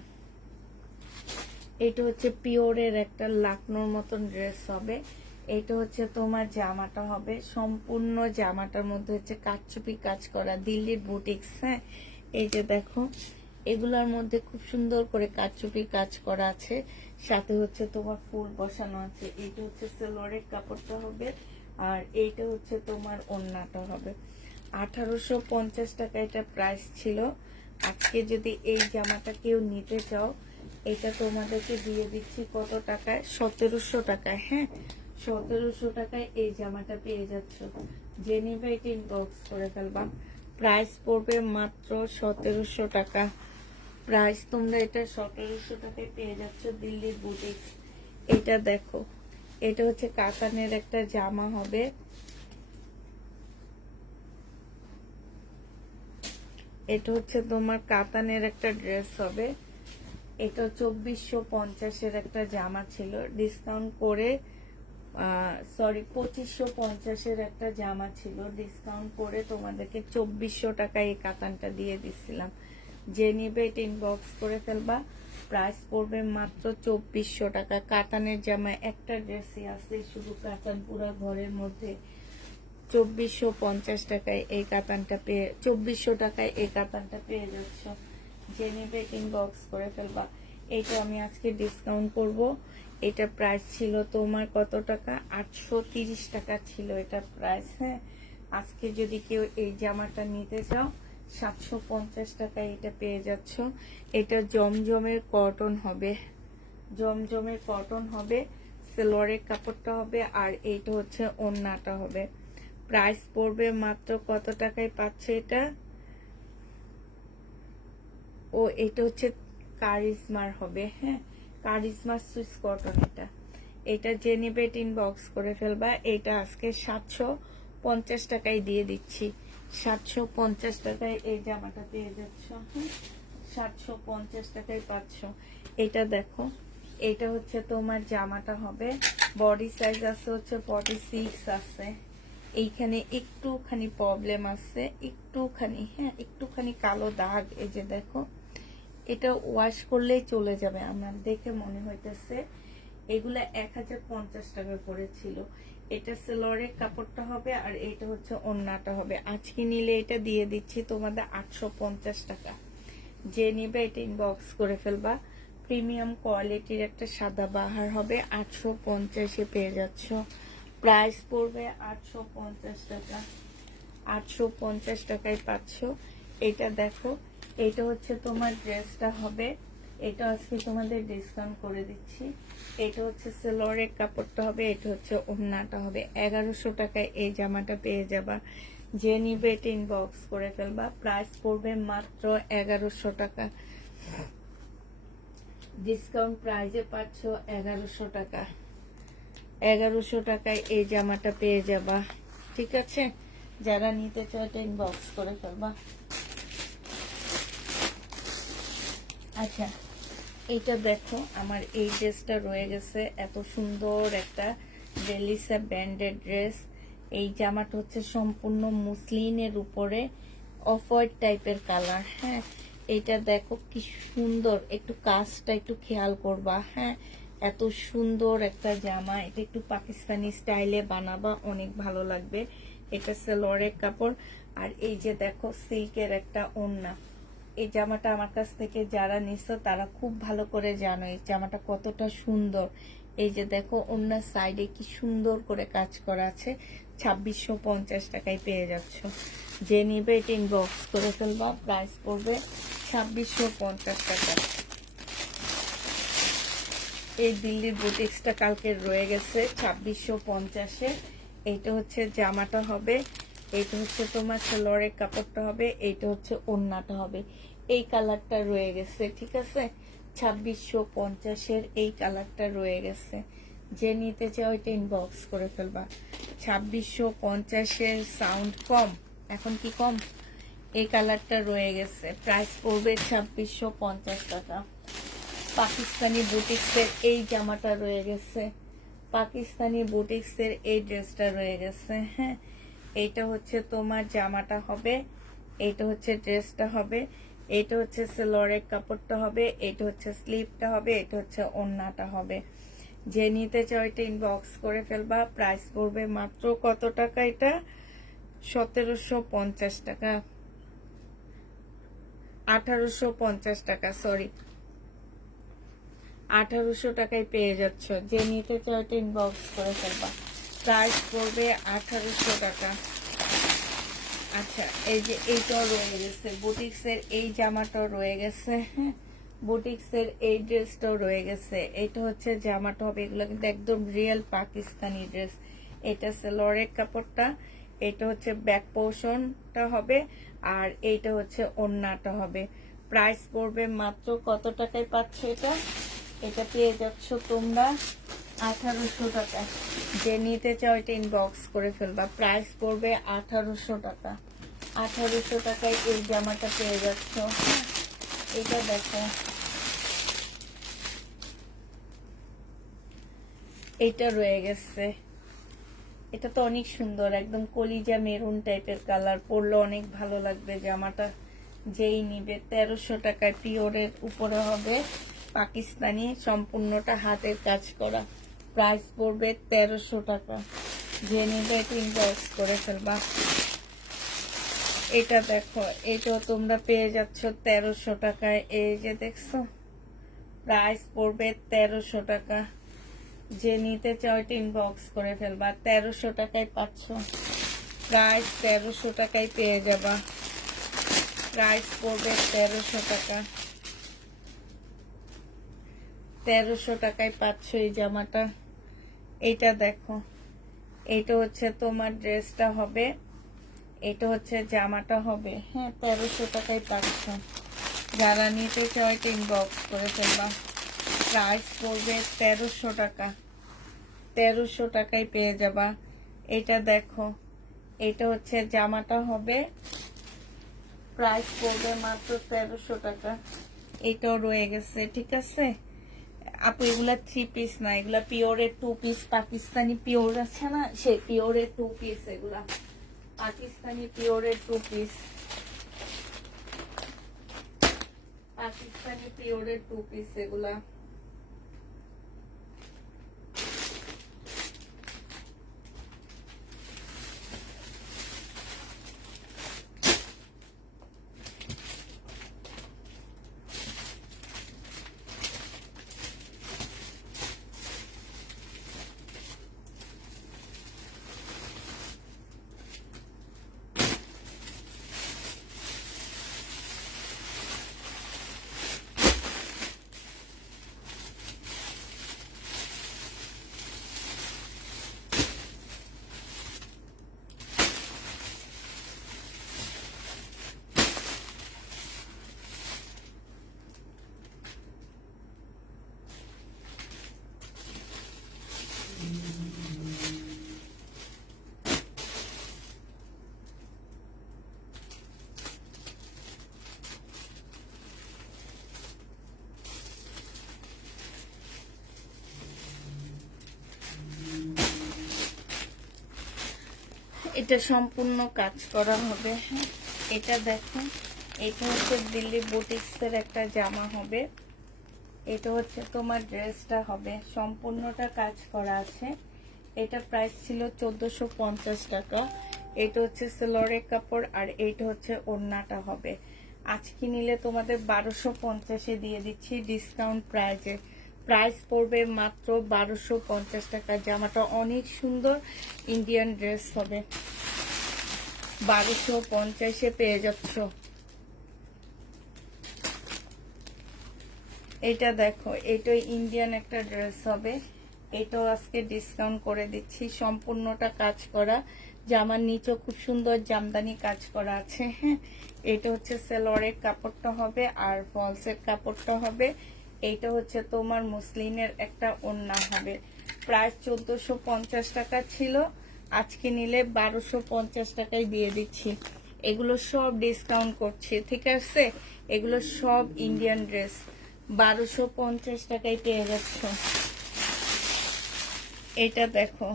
এটা হচ্ছে পিওরের একটা লাকনোর মতন ড্রেস হবে। এটা হচ্ছে তোমার জামাটা হবে, সম্পূর্ণ জামাটার মধ্যে হচ্ছে কারচুপি কাজ করা, দিল্লির বুটিক্স। হ্যাঁ, এই যে দেখো, এগুলোর মধ্যে খুব সুন্দর করে কারচুপি কাজ করা আছে, সাথে হচ্ছে তোমার ফুল বসানো আছে। এইটা হচ্ছে সেলোয়ারের কাপড়টা হবে, আর এইটা হচ্ছে তোমার ওড়নাটা হবে। 1850 টাকা এটা প্রাইস ছিল। আজকে যদি এই জামাটা কেউ নিতে চাও, এটা তোমাদেরকে দিয়ে দিচ্ছি কত টাকায়? 1700 টাকায়। হ্যাঁ, 1700 টাকায় এই জামাটা পেয়ে যাচ্ছ। যে নিবে এটা ইনবক্স করে ফেলবা। প্রাইস পড়বে মাত্র 1700 টাকা। প্রাইস তোমরা এটা 1700 টাকায় পেয়ে যাচ্ছ, দিল্লির বুটিক্স। এটা দেখো, এটা হচ্ছে কাতানের একটা জামা হবে, এটা হচ্ছে তোমার কাতানের একটা ড্রেস হবে। এটা 2450-এর একটা জামা ছিল, ডিসকাউন্ট করে সরি 2550-এর একটা জামা ছিল, ডিসকাউন্ট করে তোমাদেরকে 2400 টাকায় এই কাতানটা দিয়ে দিচ্ছিলাম। যে নিবে এটা ইনবক্স করে ফেলবা, প্রাইস পড়বে মাত্র 2400 টাকা। কাতানের জামা একটা ড্রেসই আছে, শুধু কাতান পুরা ঘরের মধ্যে। 2450 টাকায় এই কাতানটা পেয়ে, 2400 টাকায় এই কাতানটা পেয়ে যাচ্ছ। যে নিবে ইনবক্স করে ফেলবা। এটা আমি আজকে ডিসকাউন্ট করব। এটা প্রাইস ছিল তোমার কত টাকা, 830 টাকা ছিল এটা প্রাইস। হ্যাঁ, আজকে যদি কেউ এই জামাটা নিতে চাও 750 টাকায় এটা পেয়ে যাচ্ছ। এটা জমজমের কটন হবে, জমজমের কটন হবে, সেলোয়ারের কাপড়টা হবে, আর এইটা হচ্ছে ওড়নাটা হবে। প্রাইস পড়বে মাত্র কত টাকায় পাচ্ছ এটা, ও এটা হচ্ছে কারিজমার হবে। হ্যাঁ, কারিজমার সুইস কটন। এটা যে নিবে ইনবক্স করে ফেলবা। এটা আজকে 750 টাকায় দিয়ে দিচ্ছি। 750 টাকায় এই জামাটা পেয়ে যাচ্ছ। 750 টাকায় পাচ্ছ। এটা দেখো, এটা হচ্ছে তোমার জামাটা হবে, বডি সাইজ আছে হচ্ছে 46 আছে। এইখানে একটুখানি প্রবলেম আছে, একটুখানি, হ্যাঁ একটুখানি কালো দাগ। এই যে দেখো, এটা ওয়াশ করলেই চলে যাবে আমার দেখে মনে হইতেছে। এগুলা 1050 টাকা করে ছিল। এটা সেলোয়ারের কাপড়টা হবে, আর এটা হচ্ছে ওড়নাটা হবে। আজকে নিলে এটা দিয়ে দিচ্ছি তোমাদের 850 টাকা। যে নিবে এটা ইনবক্স করে ফেলবা। প্রিমিয়াম কোয়ালিটির একটা সাদা বাহার হবে, 850-এ পেয়ে যাচ্ছ। প্রাইস পড়বে 850 টাকা। 850 টাকায় পাচ্ছ। এটা দেখো, এটা হচ্ছে তোমার ড্রেসটা হবে। এটা আজকে তোমাদের ডিসকাউন্ট করে দিচ্ছি। এটা হচ্ছে সেলোয়ারের কাপড়টা হবে, এটা হচ্ছে ওড়নাটা হবে। 1100 টাকায় এই জামাটা পেয়ে যাবা। যে নিবে এটা ইনবক্স করে ফেলবা। প্রাইস পড়বে মাত্র 1100 টাকা। ডিসকাউন্ট প্রাইজে পাচ্ছ 1100 টাকা। 1100 টাকায় এই জামাটা পেয়ে যাবা। ঠিক আছে, যারা নিতে চায় এটা ইনবক্স করে ফেলবা। আচ্ছা, এইটা দেখো, আমার এই ড্রেসটা রয়ে গেছে, এত সুন্দর একটা বেলিসা ব্যান্ডেড ড্রেস। এই জামাটা হচ্ছে সম্পূর্ণ মুসলিনের উপরে অফ হোয়াইট টাইপের কালার। হ্যাঁ, এইটা দেখো কি সুন্দর, একটু কাজটা একটু খেয়াল করবা। হ্যাঁ, এত সুন্দর একটা জামা। এটা একটু পাকিস্তানি স্টাইলে বানাবা, অনেক ভালো লাগবে। এটা সেলোয়ারের কাপড়, আর এই যে দেখো সিল্কের একটা ওড়না। এই জামাটা আমার কাছ থেকে যারা নিছো তারা খুব ভালো করে জানো এই জামাটা কতটা সুন্দর। এই যে দেখো, ওড়নার সাইডে কি সুন্দর করে কাজ করা আছে। 2650 টাকায় পেয়ে যাচ্ছ। যে নিবে এটা ইনবক্স করে ফেলবা। প্রাইস পড়বে 2650 টাকা। এই দিল্লির বুটিক্সটা কালকে রয়ে গেছে 2650-এ। এইটা হচ্ছে জামাটা হবে, এইটা হচ্ছে তোমার সেলোয়ারের কাপড়টা হবে, এইটা হচ্ছে ওড়নাটা হবে। এই কালারটা রয়ে গেছে, ঠিক আছে। 2650-এর এই কালারটা রয়ে গেছে। যে নিতে চাও এটা ইনবক্স করে ফেলবা। 2650-এর সাউন্ড কম, এখন কি কম? এই কালারটা রয়ে গেছে। প্রাইস পড়বে 2650 টাকা। পাকিস্তানি বুটিক্সের এই জামাটা রয়ে গেছে, পাকিস্তানি বুটিক্সের এই ড্রেসটা রয়ে গেছে। হ্যাঁ, এইটা হচ্ছে তোমার জামাটা হবে, এইটা হচ্ছে ড্রেসটা হবে, এইটা হচ্ছে সেলোয়ারের কাপড়টা হবে, এইটা হচ্ছে স্লিভটা হবে, এটা হচ্ছে ওড়নাটা হবে। যে নিতে চাও এটা ইনবক্স করে ফেলবা। প্রাইস পড়বে মাত্র কত টাকা, এটা 1750 টাকা, 1850 টাকা, সরি 1800 টাকায় পেয়ে যাচ্ছ। যে নিতে চাও এটা ইনবক্স করে ফেলবা। প্রাইস পড়বে 1800 টাকা। আচ্ছা, এই যে এইটাও রয়ে গেছে, বুটিক্সের এই জামাটাও রয়ে গেছে। হ্যাঁ, বুটিক্সের এই ড্রেসটাও রয়ে গেছে। এটা হচ্ছে জামাটা হবে, এগুলো কিন্তু একদম রিয়েল পাকিস্তানি ড্রেস। এটা সেলোয়ারের কাপড়টা, এটা হচ্ছে ব্যাক পোর্শনটা হবে, আর এইটা হচ্ছে ওড়নাটা হবে। প্রাইস পড়বে মাত্র কত টাকায় পাচ্ছ এটা? এটা পেয়ে যাচ্ছ তোমরা 1800 টাকা। যে নিতে চাও এটা ইনবক্স করে ফেলবা। প্রাইস পড়বে 1800 টাকা। 1800 টাকায় এই জামাটা পেয়ে যাচ্ছ। এটা দেখো, এটা রয়ে গেছে, এটা তো অনেক সুন্দর, একদম কলিজা মেরুন টাইপের কালার, পরলে অনেক ভালো লাগবে জামাটা। যেই নিবে 1300 টাকায় পিওরের উপরে হবে, পাকিস্তানি, সম্পূর্ণটা হাতের কাজ করা। প্রাইস পড়বে 1300 টাকা। যে নিবে ইনবক্স করে ফেলবা। এটা দেখো, এটাও তোমরা পেয়ে যাচ্ছ 1300 টাকায়। এই যে দেখছো, প্রাইস পড়বে 1300 টাকা। যে নিতে চাও ইনবক্স করে ফেলবা। 1300 টাকায় পাচ্ছ। প্রাইস 1300 টাকায় পেয়ে যাবা। প্রাইস পড়বে 1300 টাকা। 1300 টাকায় পাচ্ছ এই জামাটা। এটা দেখো, এটা হচ্ছে তোমার ড্রেসটা হবে, এটা হচ্ছে জামাটা হবে। হ্যাঁ, 1300 টাকায় পাচ্ছ। যারা নিতে চাও ইনবক্স করে ফেলবা। প্রাইস পড়বে 1300 টাকা। 1300 টাকায় পেয়ে যাবা। এটা দেখো, এটা হচ্ছে জামাটা হবে, প্রাইস পড়বে মাত্র 1300 টাকা। এটাও রয়ে গেছে, ঠিক আছে আপু। এগুলা 3 পিস না, এগুলা পিওরের 2 পিস। পাকিস্তানি পিওর আছে না, সেই পিওরের 2 পিস এগুলা। পাকিস্তানি পিওরের 2 পিস। পাকিস্তানি পিওরের 2 পিস এগুলা। এটা সম্পূর্ণ কাজ করা হবে। হ্যাঁ, এটা দেখো, এটা হচ্ছে দিল্লি বুটিক্সের একটা জামা হবে। এটা হচ্ছে তোমার ড্রেসটা হবে, সম্পূর্ণটা কাজ করা আছে। এটা প্রাইস ছিল 1450 টাকা। এটা হচ্ছে সেলরের কাপড়, আর এইটা হচ্ছে ওড়নাটা হবে। আজকে নিলে তোমাদের 1250-এ দিয়ে দিচ্ছি ডিসকাউন্ট প্রাইজে। প্রাইস পড়বে মাত্র 1250 টাকা। জামাটা অনেক সুন্দর, ইন্ডিয়ান ড্রেস হবে। 1250-এ পেয়ে যাচ্ছ। এটা দেখো, এটাই ইন্ডিয়ান একটা ড্রেস হবে। এটাও আজকে ডিসকাউন্ট করে দিচ্ছি, সম্পূর্ণটা কাজ করা। জামার নিচেও খুব সুন্দর জামদানি কাজ করা আছে। হ্যাঁ, এটা হচ্ছে সেলোয়ারের কাপড়টা হবে, আর ফলসের কাপড়টা হবে। এইটা হচ্ছে তোমার মুসলিনের একটা ওড়না হবে। প্রাইস 1450 টাকা ছিল, আজকে নিলে 1250 টাকায় দিয়ে দিচ্ছি। এগুলো সব ডিসকাউন্ট করছি, ঠিক আছে। এগুলো সব ইন্ডিয়ান ড্রেস, 1250 টাকায় পেয়ে যাচ্ছ। এটা দেখো,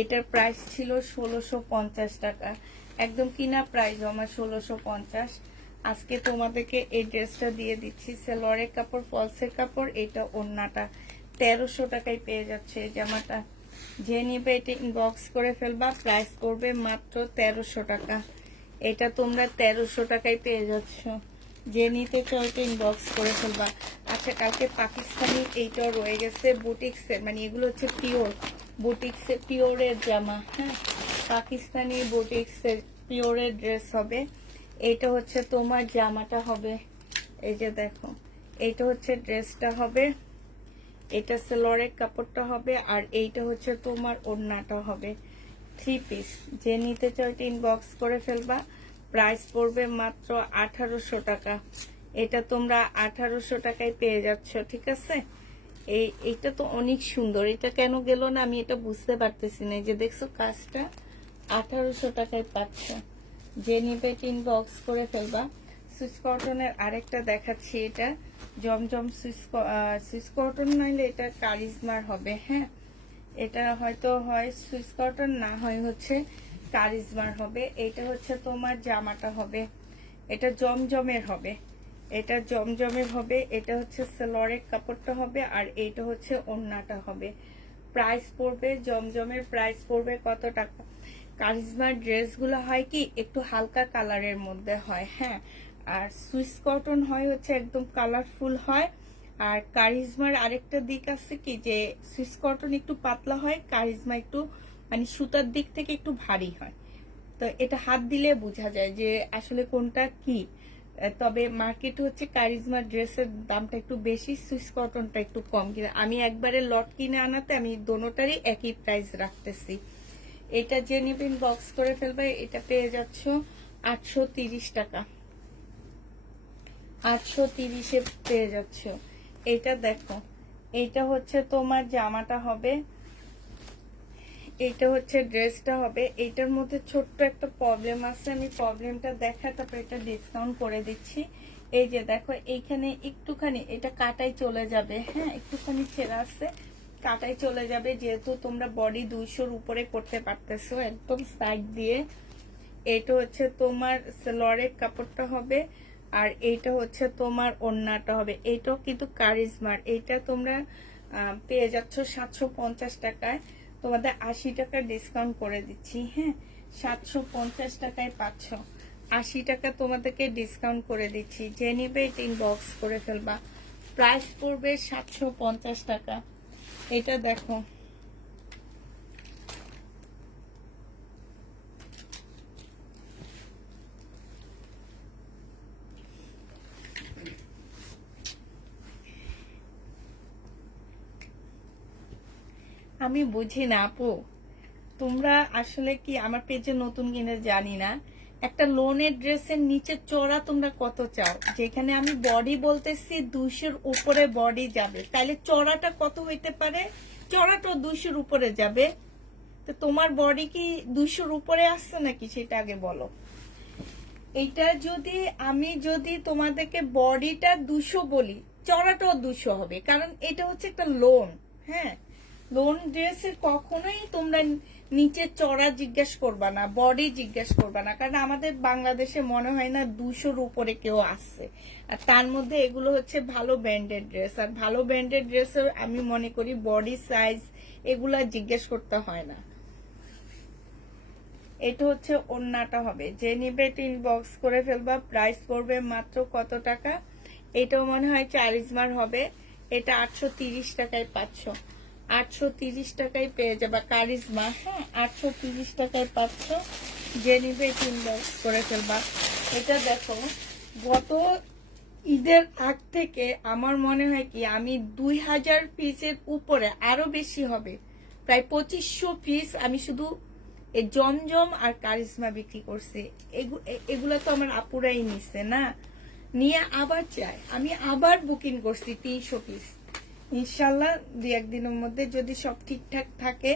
এটার প্রাইস ছিল 1650 টাকা, একদম কিনা প্রাইস আমার 1650। আজকে তোমাদেরকে এই ড্রেসটা দিয়ে দিচ্ছি, সালোয়ারের কাপড়, ফলসের কাপড়, এটা ওড়নাটা। 1300 টাকায় পেয়ে যাচ্ছে এই জামাটা। যে নিবে এটা ইনবক্স করে ফেলবা। প্রাইস করবে মাত্র 1300 টাকা। এটা তোমরা 1300 টাকায় পেয়ে যাচ্ছ। যে নিতে চাও এটা ইনবক্স করে ফেলবা। আচ্ছা, কালকে পাকিস্তানি এইটাও রয়ে গেছে বুটিক্সের, মানে এগুলো হচ্ছে পিওর বুটিক্সের পিওরের জামা। হ্যাঁ, পাকিস্তানি বুটিক্সের পিওরের ড্রেস হবে। এইটা হচ্ছে তোমার জামাটা হবে, এই যে দেখো, এইটা হচ্ছে ড্রেসটা হবে। এটা সেলোয়ারের কাপড়টা হবে, আর এইটা হচ্ছে তোমার ওড়নাটা হবে। 3 পিস। যে নিতে চাও এটা ইনবক্স করে ফেলবা। প্রাইস পড়বে মাত্র 1800 টাকা। এটা তোমরা 1800 টাকায় পেয়ে যাচ্ছ, ঠিক আছে। এইটা তো অনেক সুন্দর, এটা কেন গেল না আমি এটা বুঝতে পারতেছি না। এই যে দেখছো কাজটা, 1800 টাকায় পাচ্ছ। যে নিবে এটা ইনবক্স করে ফেলবা। সুইস কটনের আরেকটা দেখাচ্ছি, এটা জমজম সুইস কটন নইলে এটা কারিজমার হবে। হ্যাঁ, এটা হয়তো হয় সুইস কটন, না হয় হচ্ছে কারিজমার হবে। এটা হচ্ছে তোমার জামাটা হবে, এটা জমজমের হবে, এটা জমজমের হবে। এটা হচ্ছে সালোয়ারের কাপড়টা হবে, আর এইটা হচ্ছে ওড়নাটা হবে। প্রাইস পড়বে, জমজমের প্রাইস পড়বে কত টাকা। কারিজমার ড্রেসগুলো হয় কি একটু হালকা কালারের মধ্যে হয়, হ্যাঁ, আর সুইস কটন হয় হচ্ছে একদম কালারফুল হয়। আর কারিজমার আরেকটা দিক আছে কি যে সুইস কটন একটু পাতলা হয়, কারিজমা একটু মানে সুতার দিক থেকে একটু ভারী হয়। তো এটা হাত দিলে বোঝা যায় যে আসলে কোনটা কি। তবে মার্কেটে হচ্ছে কারিজমা ড্রেসের দামটা একটু বেশি, সুইস কটনটা একটু কম, কিন্তু আমি একবারে লট কিনে আনাতে আমি দোনোটারই একই প্রাইস রাখতেছি। এটা যে নেবেন বক্স করে ফেলবে, এটা পেয়ে যাচ্ছ 830 টাকা, 830-এ পেয়ে যাচ্ছ। এটা দেখো, এইটা হচ্ছে তোমার জামাটা হবে, এইটা হচ্ছে ড্রেসটা হবে। এইটার মধ্যে ছোট্ট একটা প্রবলেম আছে, আমি প্রবলেমটা দেখা তারপর এটা ডিসকাউন্ট করে দিচ্ছি। এই যে দেখো এইখানে একটুখানি এটা কাটাই চলে যাবে, হ্যাঁ, একটুখানি ছেঁড়া আছে, কাটাই চলে যাবে, যেহেতু তোমরা বডি 200-র উপরে করতে পারতেছো একদম সাইড দিয়ে। এটা হচ্ছে তোমার সালোয়ারের কাপড়টা হবে, আর এইটা হচ্ছে তোমার ওড়নাটা হবে। এইটাও কিন্তু কারিজমার, এইটা তোমরা পেয়ে যাচ্ছ 750 টাকায়, তোমাদের 80 টাকা ডিসকাউন্ট করে দিচ্ছি, হ্যাঁ, 750 টাকায় পাচ্ছ, 80 টাকা তোমাদেরকে ডিসকাউন্ট করে দিচ্ছি। যে নিবে এটা ইনবক্স করে ফেলবা, প্রাইস পড়বে 750 টাকা। এটা দেখো, আমি বুঝি না আপু, তোমরা আসলে কি আমার পেজে নতুন কিনে জানি না, একটা লোনের ড্রেসের নিচে চড়া তোমরা কত চাও, যেখানে আমি বডি বলতেছি 200-র উপরে বডি যাবে, তাহলে চড়াটা কত হইতে পারে? চড়াটা 200-র উপরে যাবে, তো তোমার বডি কি 200-র উপরে আসছে নাকি সেটা আগে বলো। এইটা যদি আমি যদি তোমাদেরকে বডিটা 200 বলি, চড়াটাও 200 হবে, কারণ এটা হচ্ছে একটা লোন, হ্যাঁ, লোন ড্রেসের কখনোই তোমরা নিচে চড়া জিজ্ঞেস করবা না, বডি জিজ্ঞেস করবা না, কারণ আমাদের বাংলাদেশে মনে হয় না 200-র উপরে কেউ আসছে। আর তার মধ্যে এগুলো হচ্ছে ভালো ব্র্যান্ডেড ড্রেস, আর ভালো ব্র্যান্ডেড ড্রেসের আমি মনে করি বডি সাইজ এগুলা জিজ্ঞেস করতে হয় না। এটা হচ্ছে ওড়নাটা হবে, যে নিবে ইনবক্স করে ফেলবা, প্রাইস পড়বে মাত্র কত টাকা। এটাও মনে হয় চারিজমার হবে, এটা 830 টাকায় পাচ্ছ, 830 টাকায় পেয়ে যাবা কারিজমা, হ্যাঁ, 830 টাকায় পাচ্ছ, যে নিবে ইনবক্স করে ফেলবা। এটা দেখো, গত ঈদের আগ থেকে আমার মনে হয় কি আমি 2000 পিসের উপরে, আরো বেশি হবে, প্রায় 2500 পিস আমি শুধু এই জমজম আর কারিজমা বিক্রি করছে। এগুলা তো আমার আপুরাই নিচ্ছে না, নিয়ে আবার চাই, আমি আবার বুকিং করছি 300 পিস। ইনশাল্লাহ 2-1 দিনের মধ্যে যদি সব ঠিকঠাক থাকে,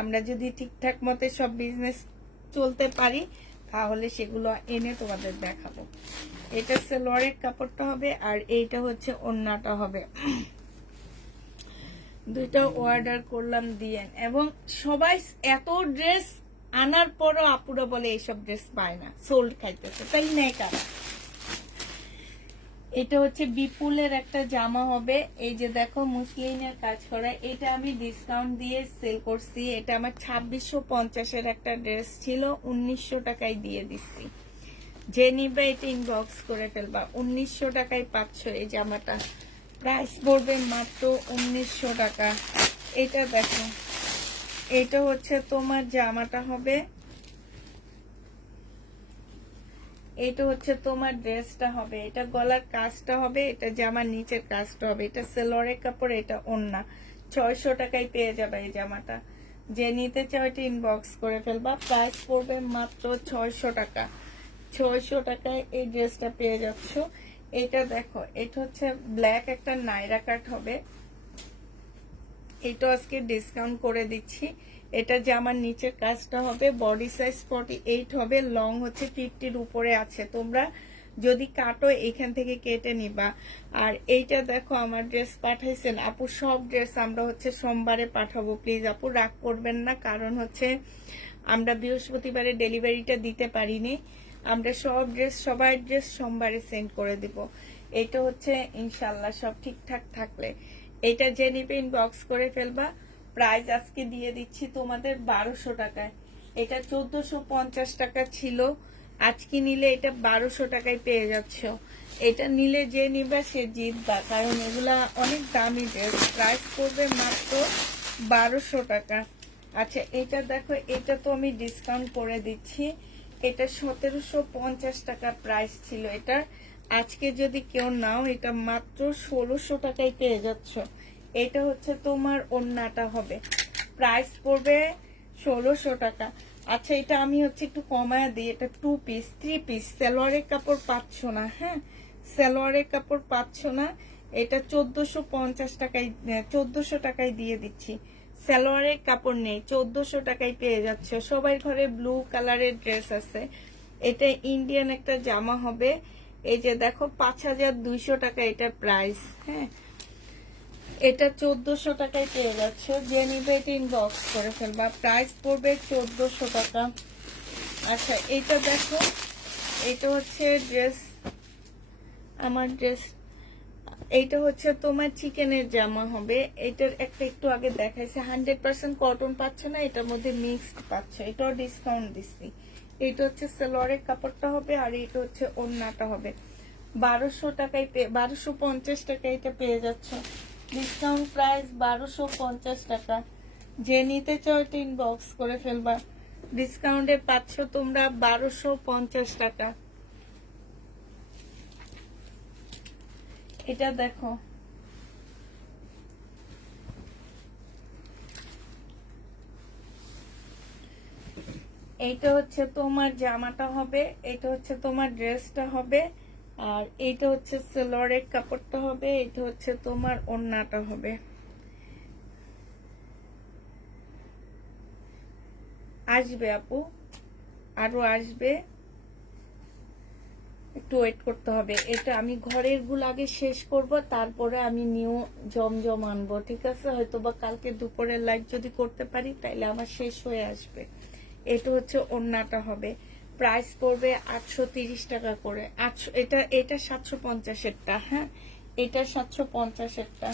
আমরা যদি ঠিকঠাক মতে সব বিজনেস চলতে পারি, তাহলে সেগুলো এনে তোমাদের দেখাবো। এটা সালোয়ারের কাপড়টা হবে, আর এইটা হচ্ছে ওড়নাটা হবে। দুইটা অর্ডার করলাম দিয়েন, এবং সবাই এত ড্রেস আনার পরও আপুরা বলে এইসব ড্রেস পায় না, সোল্ড খাইতেছে, তাই নেই কারা। এটা হচ্ছে বিপুলের একটা জামা হবে, এই যে দেখো মুসলিনের কাজ করা, এটা আমি ডিসকাউন্ট দিয়ে সেল করছি, এটা আমার 2650-এর একটা ড্রেস ছিল, 1900 টাকায় দিয়ে দিচ্ছি। যে নিবে এটা ইনবক্স করে ফেলবা, 1900 টাকায় পাচ্ছ এই জামাটা, প্রাইস পড়বে মাত্র 1900 টাকা। এটা দেখো, এটা হচ্ছে তোমার জামাটা হবে, এটা হচ্ছে তোমার ড্রেসটা হবে, এটা গলার কাজটা হবে, এটা জামার নিচের কাজটা হবে, এটা সালোয়ারের কাপড়, এটা ওড়না। 600 টাকায় পেয়ে যাবে এই জামাটা, যে নিতে চাও এটা ইনবক্স করে ফেলবা, প্রাইস পড়বে মাত্র 600 টাকা। 600 টাকায় এই ড্রেসটা পেয়ে যাচ্ছ। এটা দেখো, এটা হচ্ছে ব্ল্যাক একটা নাইরা কাট হবে, এটা আজকে ডিসকাউন্ট করে দিচ্ছি। এটা জামার নিচের কাজটা হবে, বডি সাইজ 48 হবে, লং হচ্ছে 50-র উপরে আছে। তোমরা যদি কাটো এখান থেকে কেটে নিবা। আর এইটা দেখো আমার ড্রেস পাঠাইছেন আপু, সব ড্রেস আমরা হচ্ছে সোমবারে পাঠাবো, প্লিজ আপু রাগ করবেন না, কারণ হচ্ছে আমরা বৃহস্পতিবারে ডেলিভারিটা দিতে পারিনি। আমরা সব ড্রেস সবার ড্রেস সোমবারে সেন্ড করে দিব। এটা হচ্ছে ইনশাল্লাহ সব ঠিকঠাক থাকলে। এটা যে নিবে ইনবক্স করে ফেলবা। প্রাইস আজকে দিয়ে দিচ্ছি তোমাদের 1200 টাকায়। এটা 1450 টাকা ছিল, আজকে নিলে এটা 1200 টাকায় পেয়ে যাচ্ছ। এটা নিলে যে নিবা সে জিতবা, কারণ এগুলা অনেক দামি ড্রেস। প্রাইস পড়বে মাত্র 1200 টাকা। আচ্ছা এটা দেখো, এটা তো আমি ডিসকাউন্ট করে দিচ্ছি। এটা 1750 টাকা প্রাইস ছিল এটার। আজকে যদি কেউ নাও এটা মাত্র 1600 টাকায় পেয়ে যাচ্ছ। এটা হচ্ছে তোমার ওড়নাটা হবে, প্রাইস পড়বে 1600 টাকা। আচ্ছা এটা আমি হচ্ছে একটু কমায় দিই, এটা 2 পিস 3 পিস সালোয়ারের কাপড় পাচ্ছ না, হ্যাঁ সালোয়ারের কাপড় পাচ্ছ না। এটা 1450 টাকায় 1400 টাকায় দিয়ে দিচ্ছি। সালোয়ারের কাপড় নেই, 1400 টাকায় পেয়ে যাচ্ছে। সবাই ঘরে ব্লু কালারের ড্রেস আছে। এটা ইন্ডিয়ান একটা জামা হবে। এই যে দেখো 5200 টাকা এটার প্রাইস, হ্যাঁ এটা 1400 টাকায় পেয়ে যাচ্ছে। যে নিবে এটা ইনবক্স করে ফেলবা, প্রাইস পড়বে 1400 টাকা। আচ্ছা এটা দেখো, এটা হচ্ছে ড্রেস, আমার ড্রেস, এইটা হচ্ছে তোমার চিকেনের জামা হবে। এটার একটা একটু আগে দেখাইছে 100% কটন পাচ্ছ না, এটার মধ্যে মিক্সড পাচ্ছ, এটাও ডিসকাউন্ট দিচ্ছি। এটা হচ্ছে সালোয়ারের কাপড়টা হবে, আর এটা হচ্ছে ওড়নাটা হবে। 1200 টাকায় 1250 টাকা এটা পেয়ে যাচ্ছ। ডিসকাউন্ট প্রাইস 1250 টাকা। যে নিতে চাও এটা ইনবক্স করে ফেলবা। ডিসকাউন্টে পাচ্ছ তোমরা 1250 টাকা। এটা দেখো, এইটা হচ্ছে তোমার জামাটা হবে, এটা হচ্ছে তোমার ড্রেসটা হবে, আর এইটা হচ্ছে সালোয়ারের কাপড়টা হবে, এটা হচ্ছে তোমার ওড়নাটা হবে। আসবে আপু, আরো আসবে, একটু ওয়েট করতে হবে। এটা আমি ঘরের গুলো আগে শেষ করব, তারপরে আমি নিউ জমজম আনবো, ঠিক আছে? হয়তো বা কালকে দুপুরের লাইভ যদি করতে পারি তাইলে আমার শেষ হয়ে আসবে। এটা হচ্ছে ওড়নাটা হবে, প্রাইস পড়বে 830 টাকা করে। 800, এটা 750-এরটা, হ্যাঁ এটা 750-এরটা,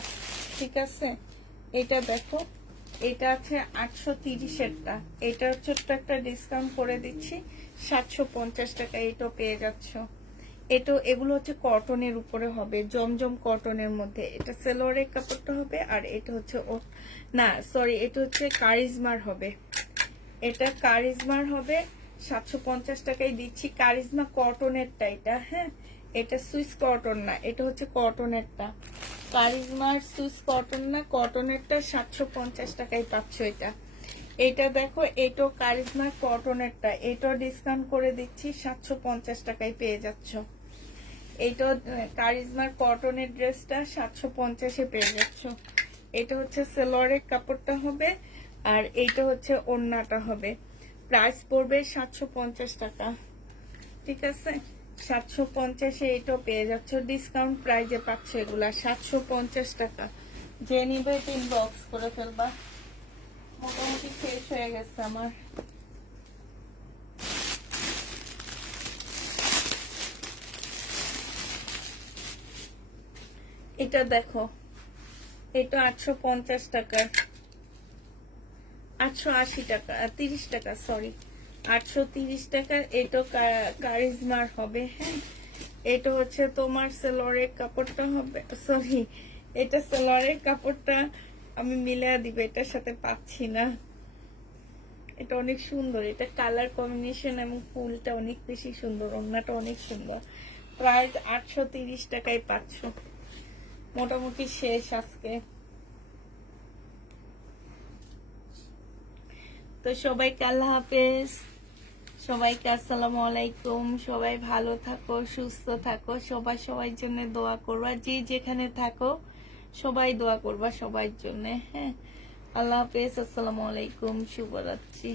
ঠিক আছে? এটা দেখো, এটা আছে 830-এরটা, এটা হচ্ছে একটা ডিসকাউন্ট করে দিচ্ছি 750 টাকা, এটাও পেয়ে যাচ্ছ। এটা এগুলো হচ্ছে কটনের উপরে হবে, জমজম কটনের মধ্যে। এটা সালোয়ারের কাপড়টা হবে, আর এটা হচ্ছে না সরি, এটা হচ্ছে কারিজমার হবে। এটা কারিজমার হবে, 750 টাকায় দিচ্ছি। কারিজমা কটনেরটা এটা, হ্যাঁ এটা সুইস কটন না, এটা হচ্ছে কটনেরটা। কারিজমার সুইস কটন না, কটনেরটা 750 টাকায় পাচ্ছ এটা। এটা দেখো, এটাও কারিজমার কটনেরটা, এটাও ডিসকাউন্ট করে দিচ্ছি 750 টাকায় পেয়ে যাচ্ছ। এইটা কারিজমার কটনের ড্রেসটা 750-এ পেয়ে যাচ্ছ। এটা হচ্ছে সালোয়ারের কাপড়টা হবে, আর এইটা হচ্ছে ওড়নাটা হবে। প্রাইস পড়বে 750 টাকা, ঠিক আছে? 750-এ এটাও পেয়ে যাচ্ছ, ডিসকাউন্ট প্রাইজে পাচ্ছ এগুলা 750 টাকা। যে নিবে ইনবক্স করে ফেলবা। মোটামুটি শেষ হয়ে গেছে আমার। এটা দেখো, এটা 850 টাকা, 880 টাকা, 30 টাকা সরি, 830 টাকা। এটা কারিজমার হবে, হ্যাঁ এটা হচ্ছে তোমার সালোয়ারের কাপড়টা হবে, সরি এটা সালোয়ারের কাপড়টা আমি মিলিয়ে দিব, এটার সাথে পাচ্ছি না। এটা অনেক সুন্দর, এটা কালার কম্বিনেশন এবং ফুলটা অনেক বেশি সুন্দর, ওড়নাটা অনেক সুন্দর। প্রাইস 830 টাকায় পাচ্ছ। মোটামুটি শেষ আজকে। তো সবাইকে আল্লাহ হাফেজ, সবাইকে আসসালামু আলাইকুম। সবাই ভালো থাকো, সুস্থ থাকো, সবাই সবার জন্য দোয়া করবা। যে যেখানে থাকো সবাই দোয়া করবা সবার জন্য, হ্যাঁ। আল্লাহ হাফেজ, আসসালামু আলাইকুম, শুভরাত্রি।